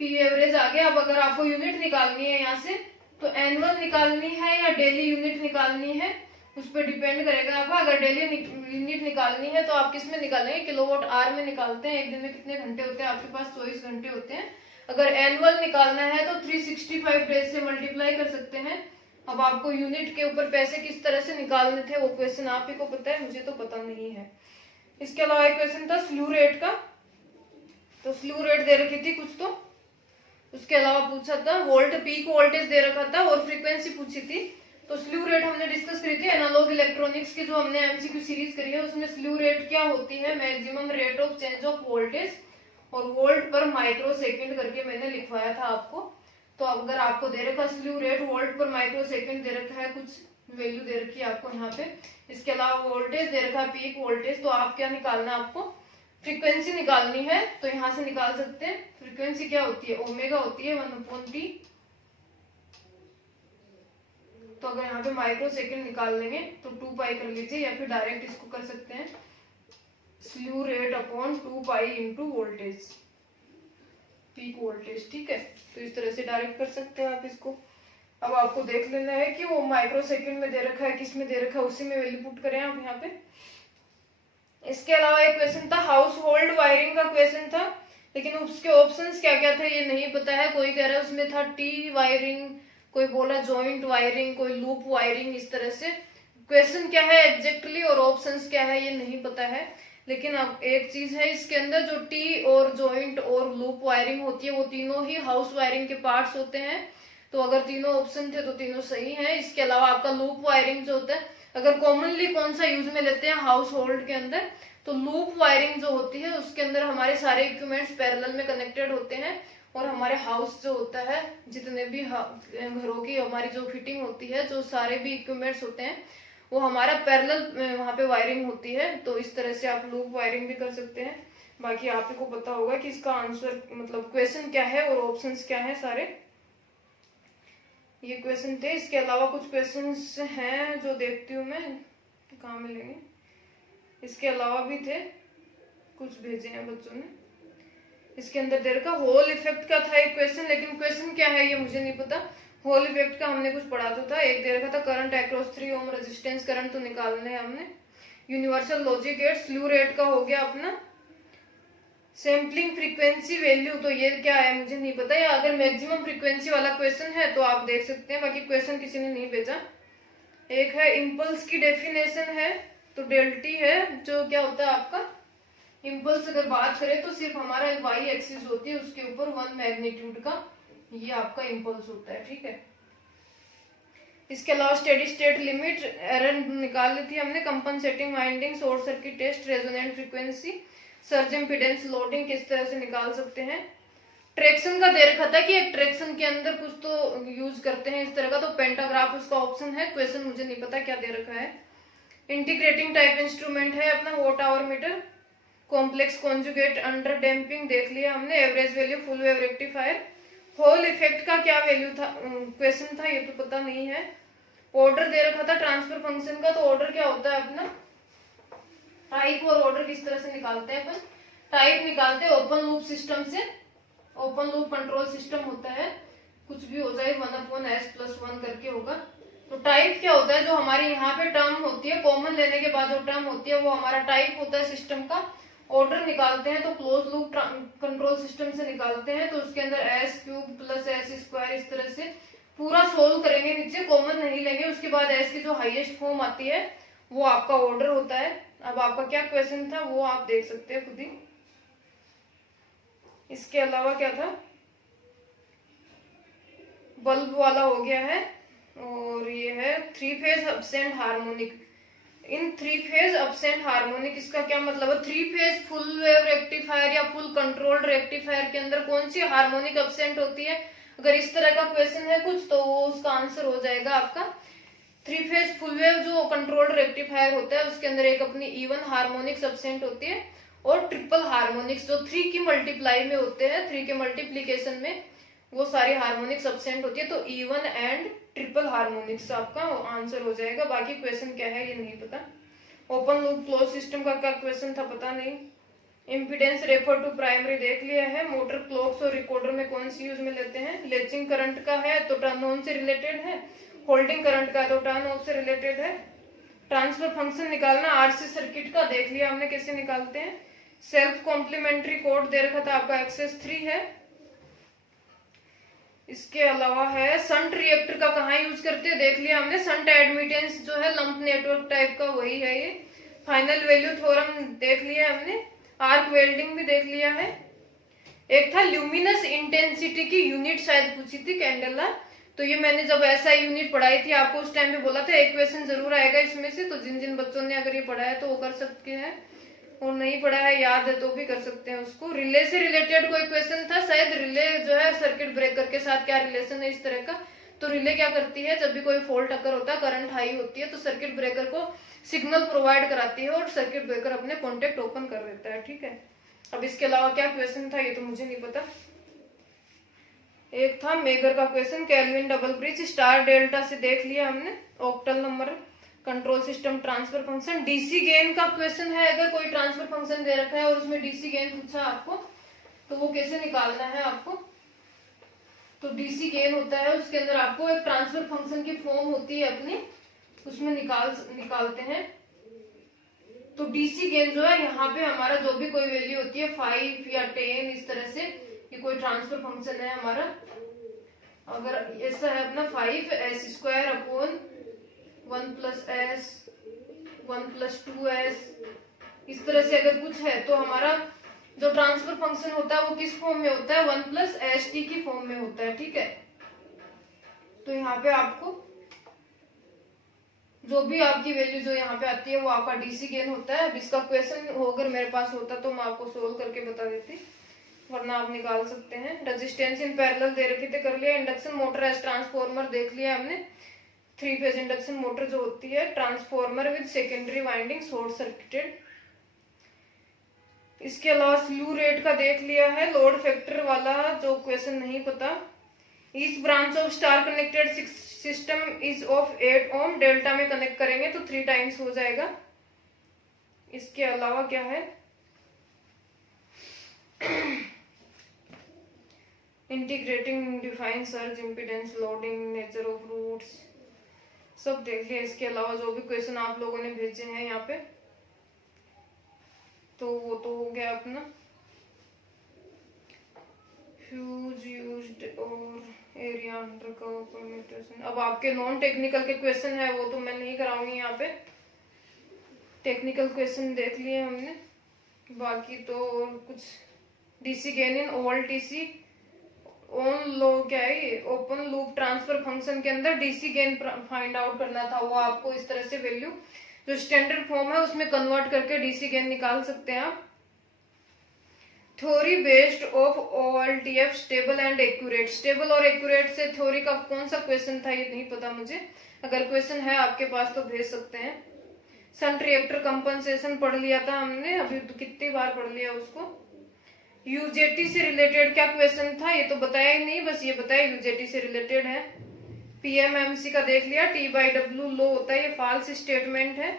P एवरेज आ गया। अब अगर आपको यूनिट निकालनी है यहाँ से, तो एनुअल निकालनी है या डेली यूनिट निकालनी है, उस पर डिपेंड करेगा आपका। अगर डेली यूनिट निकालनी है तो आप किस में निकालेंगे, किलोवाट आवर में निकालते हैं। एक दिन में कितने घंटे होते हैं आपके पास, 24 घंटे होते हैं। अगर एनुअल निकालना है तो 365 डेज से मल्टीप्लाई कर सकते हैं। अब आपको यूनिट के ऊपर पैसे किस तरह से निकालने थे वो क्वेश्चन आप ही को पता है, मुझे तो पता नहीं है। इसके अलावा एक क्वेश्चन था स्लू रेट का, तो स्लू रेट दे रखी थी कुछ, तो उसके अलावा पूछा था वोल्ट पीक वोल्टेज दे रखा था और फ्रीक्वेंसी पूछी थी। तो स्लू रेट हमने डिस्कस करी थी एनालॉग इलेक्ट्रॉनिक्स की, जो हमने MCQ सीरीज करी है उसमें स्लू रेट क्या होती है, maximum rate of change of voltage, और वोल्ट पर माइक्रो सेकेंड करके मैंने लिखवाया था आपको। तो अगर आपको दे रखा स्लू रेट वोल्ट पर माइक्रो सेकेंड दे रखा है, कुछ वैल्यू दे रखी है आपको यहाँ पे, इसके अलावा वोल्टेज दे रखा है पीक वोल्टेज, तो आप क्या निकालना है, आपको फ्रीक्वेंसी निकालनी है। तो यहाँ से निकाल सकते हैं। फ्रीक्वेंसी क्या होती है, ओमेगा होती है 1/T। तो अगर यहाँ पे माइक्रो सेकेंड निकाल लेंगे तो 2 पाई कर लीजिए, या फिर डायरेक्ट इसको कर सकते हैं slew rate upon 2 pi into voltage, peak voltage. ठीक है, तो इस तरह से डायरेक्ट कर सकते हैं आप इसको। अब आपको देख लेना है कि वो माइक्रो सेकेंड में दे रखा है, किस में दे रखा है, उसी में वैल्यू पुट करें आप यहाँ पे। इसके अलावा एक क्वेश्चन था हाउस होल्ड वायरिंग का क्वेश्चन था, लेकिन उसके ऑप्शंस क्या क्या थे ये नहीं पता है। कोई कह रहा है उसमें था टी वायरिंग, कोई बोला जॉइंट वायरिंग, कोई लूप वायरिंग, इस तरह से। क्वेश्चन क्या है एग्जैक्टली और ऑप्शंस क्या है ये नहीं पता है। लेकिन अब एक चीज है इसके अंदर, जो टी और जॉइंट और लूप वायरिंग होती है वो तीनों ही हाउस वायरिंग के पार्ट्स होते हैं। तो अगर तीनों ऑप्शन थे तो तीनों सही है। इसके अलावा आपका लूप वायरिंग जो होता है अगर कॉमनली कौन सा यूज में लेते हैं हाउस होल्ड के अंदर, तो लूप वायरिंग जो होती है उसके अंदर हमारे सारे इक्विपमेंट्स पैरेलल में कनेक्टेड होते हैं, और हमारे हाउस जो होता है, जितने भी घरों की हमारी जो फिटिंग होती है, जो सारे भी इक्विपमेंट्स होते हैं, वो हमारा पैरेलल वहां पे वायरिंग होती है। तो इस तरह से आप लूप वायरिंग भी कर सकते हैं। बाकी आपको पता होगा कि इसका आंसर मतलब क्वेश्चन क्या है और ऑप्शंस क्या है सारे। ये क्वेश्चन थे, इसके अलावा कुछ क्वेश्चंस हैं जो देखती हूँ मैं कहाँ मिलेंगे। इसके अलावा भी थे, कुछ भेजे हैं बच्चों ने। इसके अंदर दे रखा होल इफेक्ट का था एक क्वेश्चन, लेकिन क्वेश्चन क्या है ये मुझे नहीं पता। होल इफेक्ट का हमने कुछ पढ़ा तो था। एक दे रखा था current across 3 ohm resistance current, तो निकालने हैं हमने। यूनिवर्सल लॉजिक गेट, स्लू रेट का हो गया अपना। सैम्पलिंग फ्रीक्वेंसी वैल्यू, तो ये क्या है मुझे नहीं पता, या अगर मैक्सिमम फ्रीक्वेंसी वाला क्वेश्चन है तो आप देख सकते हैं, बाकी क्वेश्चन किसी ने नहीं भेजा। एक है इम्पल्स की डेफिनेशन है, तो डेल्टी है, जो क्या होता है आपका इम्पल्स। अगर बात करें तो सिर्फ हमारा वाई एक्सिस होती है, उसके ऊपर 1 मैग्नीट्यूड का ये आपका इम्पल्स होता है, ठीक है। इसके अलावा स्टेडी स्टेट लिमिट, एरर निकाल ली थी हमने। Compensating winding, short circuit test, resonant frequency, surge impedance, loading किस तरह से निकाल सकते हैं। ट्रैक्शन का दे रखा था कि एक ट्रैक्शन के अंदर कुछ तो यूज करते हैं इस तरह का, तो पेंटाग्राफ उसका ऑप्शन है। क्वेश्चन मुझे नहीं पता क्या दे रखा है। इंटीग्रेटिंग टाइप इंस्ट्रूमेंट है अपना watt hour meter. Complex conjugate under damping देख लिया हमने। Average value, full wave rectifier. Hall effect का क्या वैल्यू था, क्वेश्चन था, ये तो पता नहीं है। ऑर्डर दे रखा था ट्रांसफर फंक्शन का, तो ऑर्डर क्या होता है अपना, टाइप और ऑर्डर किस तरह से निकालते हैं अपन। टाइप निकालते हैं ओपन लूप सिस्टम से। ओपन लूप कंट्रोल सिस्टम होता है, कुछ भी हो जाए 1/s+1 करके होगा। तो टाइप क्या होता है, जो हमारी यहाँ पे टर्म होती है कॉमन लेने के बाद जो टर्म होती है वो हमारा टाइप होता है सिस्टम का। ऑर्डर निकालते हैं तो क्लोज लूप कंट्रोल सिस्टम से निकालते हैं, तो उसके अंदर s³ + s² इस तरह से पूरा सोल्व करेंगे, नीचे कॉमन नहीं लेंगे। उसके बाद s की जो हाईएस्ट फॉर्म आती है वो आपका ऑर्डर होता है। अब आपका क्या क्वेश्चन था वो आप देख सकते हैं खुद ही। इसके अलावा क्या था, बल्ब वाला हो गया है, और ये है 3 फेज अब्सेंट हार्मोनिक। इन 3 फेज अब्सेंट हार्मोनिक, इसका क्या मतलब है, 3 फेज फुल वेव रेक्टिफायर या फुल कंट्रोल्ड रेक्टिफायर के अंदर कौन सी हार्मोनिक अब्सेंट होती है। अगर इस तरह का क्वेश्चन है कुछ, तो वो उसका आंसर हो जाएगा आपका 3 फेज फुल वेव जो कंट्रोल्ड रेक्टिफायर होता है उसके अंदर एक अपनी इवन हार्मोनिक्स अब्सेंट होती है, और ट्रिपल हार्मोनिक्स जो 3 की मल्टीप्लाई में होते हैं, 3 के मल्टीप्लीकेशन में वो सारी हार्मोनिक्स अब्सेंट होती है। तो इवन एंड ट्रिपल हार्मोनिक्स आपका आंसर हो जाएगा। बाकी क्वेश्चन क्या है ये नहीं पता। ओपन लूप क्लोज सिस्टम का क्या क्वेश्चन था पता नहीं। इम्पीडेंस रेफर टू प्राइमरी देख लिया है। मोटर क्लॉक्स और रिकॉर्डर में कौन सी यूज में लेते हैं। लेचिंग करंट का है तो टर्न ऑन से रिलेटेड है। होल्डिंग करंट का तो टर्न ऑफ से रिलेटेड है। ट्रांसफर फंक्शन निकालना आरसी सर्किट का देख लिया हमने कैसे निकालते हैं। सेल्फ कॉम्प्लीमेंट्री कोड दे रखा था आपका एक्सेस 3 है। इसके अलावा है संट रिएक्टर का कहाँ यूज करते हैं देख लिया हमने। संट एडमिटेंस जो है लंप नेटवर्क टाइप का वही है ये। फाइनल वैल्यू थ्योरम देख लिया हमने। आर्क वेल्डिंग भी देख लिया है। एक था ल्यूमिनस इंटेंसिटी की यूनिट शायद पूछी थी कैंडेला, तो ये मैंने जब ऐसा यूनिट पढ़ाई थी आपको उस टाइम पे बोला था एक क्वेश्चन जरूर आएगा इसमें से। तो जिन जिन बच्चों ने अगर ये पढ़ा है तो वो कर सकते हैं, और नहीं पढ़ा है याद है तो भी कर सकते हैं उसको। रिले से रिलेटेड कोई क्वेश्चन था शायद। रिले जो है सर्किट ब्रेकर के साथ क्या रिलेशन है इस तरह का। तो रिले क्या करती है, जब भी कोई फॉल्ट अकर होता है, करंट हाई होती है, तो सर्किट ब्रेकर को सिग्नल प्रोवाइड कराती है और सर्किट ब्रेकर अपने कॉन्टेक्ट ओपन कर देता है, ठीक है। अब इसके अलावा क्या क्वेश्चन था ये तो मुझे नहीं पता। एक था मेगर का question, kelvin double bridge star delta से देख लिया हमने। Octal number control system transfer function. DC gain का क्वेश्चन है, अगर कोई ट्रांसफर फंक्शन दे रखा है और उसमें डीसी गेन पूछा आपको तो वो कैसे निकालना है आपको। तो डीसी गेन होता है उसके अंदर आपको एक ट्रांसफर फंक्शन की फॉर्म होती है अपनी, उसमें निकालते हैं। तो डीसी गेन जो है यहाँ पे हमारा जो भी कोई वैल्यू होती है 5 या 10 इस तरह से, ये कोई ट्रांसफर फंक्शन है हमारा। अगर ऐसा है अपना 5s² / 1 + s 1 + 2s इस तरह से अगर कुछ है तो हमारा जो ट्रांसफर फंक्शन होता है वो किस फॉर्म में होता है, 1 + st की फॉर्म में होता है, ठीक है। तो यहाँ पे आपको जो भी आपकी वैल्यू जो यहाँ पे आती है वो आपका डीसी गेन होता है। अब इसका क्वेश्चन अगर मेरे पास होता तो मैं आपको सोल्व करके बता देती, वरना आप निकाल सकते हैं। रेजिस्टेंस इन पैरेलल दे रखी थे, कर लिया। इंडक्शन मोटर एज ट्रांसफॉर्मर देख लिया हमने। 3 फेज इंडक्शन मोटर जो होती है, transformer with secondary winding short circuited. इसके अलावा स्लू रेट का देख लिया है। लोड फैक्टर वाला जो क्वेश्चन नहीं पता। Each branch of star connected system is of 8 ohm, delta में कनेक्ट करेंगे तो 3 टाइम्स हो जाएगा। इसके अलावा क्या है, integrating define surge impedance, loading, nature of roots, सब देख लिया। इसके अलावा जो भी क्वेश्चन आप लोगों ने भेजे हैं यहाँ पे, तो वो तो हो गया अपना। फ्यूज यूज्ड और एरिया अंडर कवर परम्यूटेशन। अब आपके नॉन टेक्निकल के क्वेश्चन है वो तो मैं नहीं कराऊंगी यहाँ पे। टेक्निकल क्वेश्चन देख लिए हमने, बाकी तो और कुछ। DC gain in old DC on low क्या है, ओपन लूप ट्रांसफर फंक्शन के अंदर डीसी गेन फाइंड आउट करना था। वो आपको इस तरह से वैल्यू जो स्टैंडर्ड फॉर्म है उसमें कन्वर्ट करके डीसी गेन निकाल सकते हैं आप। Theory based of OLTF stable and accurate. Stable और एक्यूरेट से थ्योरी का कौन सा क्वेश्चन था ये नहीं पता मुझे, अगर क्वेश्चन है आपके पास तो भेज सकते हैं। शंट रिएक्टर कंपनसेशन पढ़ लिया था हमने, अभी तो कितनी बार पढ़ लिया उसको। यूजेटी से रिलेटेड क्या क्वेश्चन था ये तो बताया ही नहीं, बस ये बताया यूजेटी से रिलेटेड है। पीएमएमसी का देख लिया। T/W लो होता है, ये फॉल्स स्टेटमेंट है।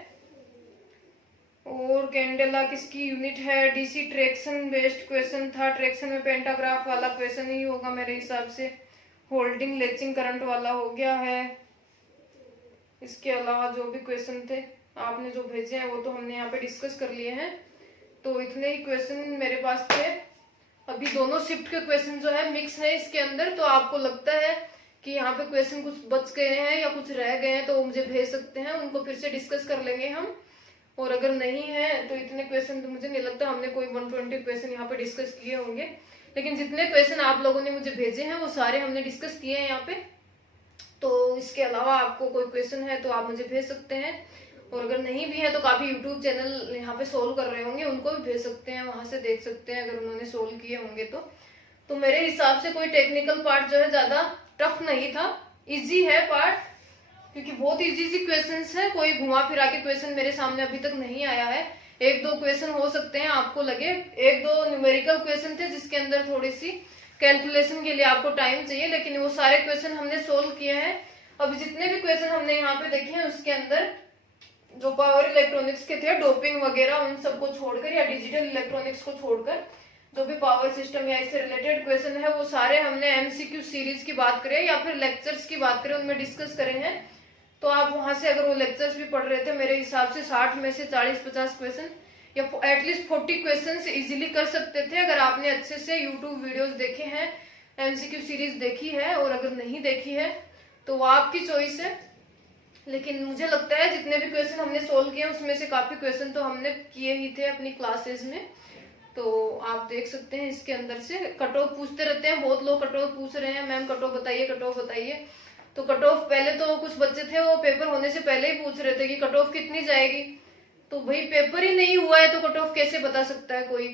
और कैंडेला किसकी यूनिट है। डीसी ट्रैक्शन बेस्ड क्वेश्चन था, ट्रैक्शन में पेंटाग्राफ वाला क्वेश्चन ही होगा मेरे हिसाब से। होल्डिंग लेचिंग करंट वाला हो गया है। इसके अलावा जो भी क्वेश्चन थे आपने जो भेजे हैं वो तो हमने यहाँ पे डिस्कस कर लिए हैं। तो इतने ही क्वेश्चन मेरे पास थे। अभी दोनों शिफ्ट के क्वेश्चन जो है मिक्स है इसके अंदर, तो आपको लगता है कि यहाँ पे क्वेश्चन कुछ बच गए हैं या कुछ रह गए हैं तो वो मुझे भेज सकते हैं, उनको फिर से डिस्कस कर लेंगे हम। और अगर नहीं है तो इतने क्वेश्चन तो मुझे नहीं लगता हमने कोई 120 क्वेश्चन यहाँ पे डिस्कस किए होंगे, लेकिन जितने क्वेश्चन आप लोगों ने मुझे भेजे हैं वो सारे हमने डिस्कस किए हैं यहाँ पे। तो इसके अलावा आपको कोई क्वेश्चन है तो आप मुझे भेज सकते हैं, और अगर नहीं भी है तो काफी यूट्यूब चैनल यहाँ पे सोल्व कर रहे होंगे, उनको भी भेज सकते हैं, वहां से देख सकते हैं अगर उन्होंने सोल्व किए होंगे तो मेरे हिसाब से कोई टेक्निकल पार्ट जो है ज्यादा टफ नहीं था, इजी है पार्ट, क्योंकि बहुत इजी सी क्वेश्चंस है। कोई घुमा फिरा के क्वेश्चन मेरे सामने अभी तक नहीं आया है। 1-2 क्वेश्चन हो सकते हैं आपको लगे, 1-2 न्यूमेरिकल क्वेश्चन थे जिसके अंदर थोड़ी सी कैलकुलेशन के लिए आपको टाइम चाहिए, लेकिन वो सारे क्वेश्चन हमने सोल्व किए हैं। अभी जितने भी क्वेश्चन हमने यहाँ पे देखे हैं उसके अंदर जो पावर इलेक्ट्रॉनिक्स के थे, डोपिंग वगैरह उन सबको छोड़कर या डिजिटल इलेक्ट्रॉनिक्स को छोड़कर जो भी पावर सिस्टम या इससे रिलेटेड क्वेश्चन है वो सारे हमने एमसीक्यू सीरीज की बात करें या फिर लेक्चर्स की बात करें उनमें डिस्कस करे हैं। तो आप वहां से अगर वो लेक्चर्स भी पढ़ रहे थे मेरे हिसाब से 60 में से 40-50 क्वेश्चन या एटलीस्ट 40 क्वेश्चन इजीली कर सकते थे अगर आपने अच्छे से यूट्यूब वीडियोस देखे हैं, एमसीक्यू सीरीज देखी है। और अगर नहीं देखी है तो वो आपकी चॉइस है, लेकिन मुझे लगता है जितने भी क्वेश्चन हमने सोल्व किए उसमें से काफी क्वेश्चन तो हमने किए ही थे अपनी क्लासेस में। तो आप देख सकते हैं इसके अंदर से कट ऑफ पूछते रहते हैं, बहुत लोग कट ऑफ पूछ रहे हैं, मैम कट ऑफ बताइए कट ऑफ बताइए। तो कट ऑफ पहले तो कुछ बच्चे थे वो पेपर होने से पहले ही पूछ रहे थे कि कट ऑफ कितनी जाएगी, तो भाई पेपर ही नहीं हुआ है तो कट ऑफ कैसे बता सकता है कोई।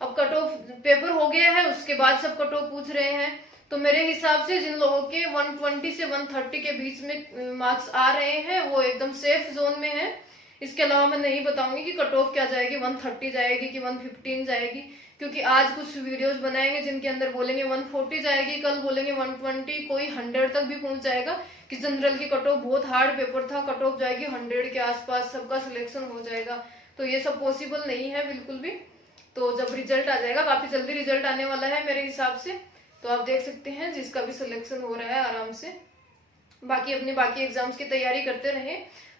अब कट ऑफ पेपर हो गया है उसके बाद सब कट ऑफ पूछ रहे हैं, तो मेरे हिसाब से जिन लोगों के 120 से 130 के बीच में मार्क्स आ रहे हैं वो एकदम सेफ जोन में है। इसके अलावा मैं नहीं बताऊंगी कि कट ऑफ क्या जाएगी, 130 जाएगी कि 115 जाएगी, क्योंकि आज कुछ वीडियोस बनाएंगे जिनके अंदर बोलेंगे 140 जाएगी, कल बोलेंगे 120, कोई 100 तक भी पहुंच जाएगा कि जनरल की कट ऑफ बहुत हार्ड पेपर था, कट ऑफ जाएगी 100 के आसपास, सबका सिलेक्शन हो जाएगा। तो ये सब पॉसिबल नहीं है बिल्कुल भी। तो जब रिजल्ट आ जाएगा, काफी जल्दी रिजल्ट आने वाला है मेरे हिसाब से, तो आप देख सकते हैं जिसका भी सिलेक्शन हो रहा है आराम से बाकी अपने बाकी एग्जाम्स की तैयारी करते रहे।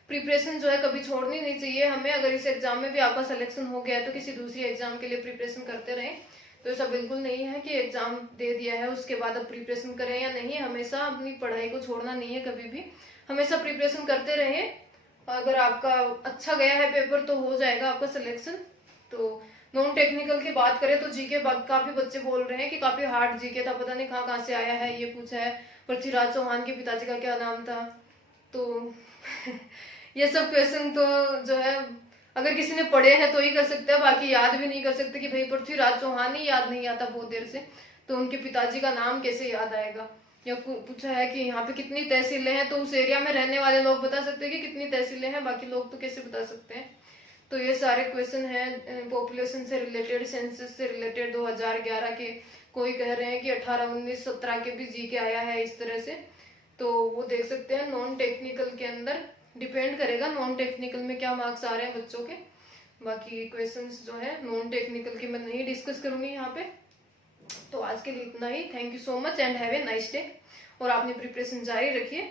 प्रिपरेशन जो है कभी छोड़नी नहीं चाहिए हमें। अगर इस एग्जाम में भी आपका सिलेक्शन हो गया है तो किसी दूसरी एग्जाम के लिए प्रिपरेशन करते रहें। तो ऐसा बिल्कुल नहीं है कि एग्जाम दे दिया है उसके बाद अब प्रिपरेशन करें या नहीं, हमेशा अपनी पढ़ाई को छोड़ना नहीं है कभी भी, हमेशा प्रिपरेशन करते रहें। अगर आपका अच्छा गया है पेपर तो हो जाएगा आपका सिलेक्शन। तो नॉन टेक्निकल की बात करें तो जीके काफी बच्चे बोल रहे हैं कि काफी हार्ड जीके था, पता नहीं कहाँ से आया है, ये पूछा है पृथ्वीराज चौहान के पिताजी का क्या नाम था। तो ये सब क्वेश्चन तो जो है अगर किसी ने पढ़े हैं तो ही कर सकते हैं, बाकी याद भी नहीं कर सकते। कि भाई पृथ्वीराज चौहान ही याद नहीं आता बहुत देर से, तो उनके पिताजी का नाम कैसे याद आएगा। या पूछा है कि यहाँ पे कितनी तहसीलें हैं, तो उस एरिया में रहने वाले लोग बता सकते हैं कि कितनी तहसीलें हैं, बाकी लोग तो कैसे बता सकते हैं। तो ये सारे क्वेश्चन हैं पॉपुलेशन से रिलेटेड, सेंसस से रिलेटेड 2011 के। कोई कह रहे हैं कि 18, 19, 17 के भी जी के आया है इस तरह से, तो वो देख सकते हैं। नॉन टेक्निकल के अंदर डिपेंड करेगा नॉन टेक्निकल में क्या मार्क्स आ रहे हैं बच्चों के। बाकी क्वेश्चंस जो है नॉन टेक्निकल की मैं नहीं डिस्कस करूंगी यहाँ पे। तो आज के लिए इतना ही। Thank you so much and have a nice day. और आपने प्रिपरेशन जारी रखिए।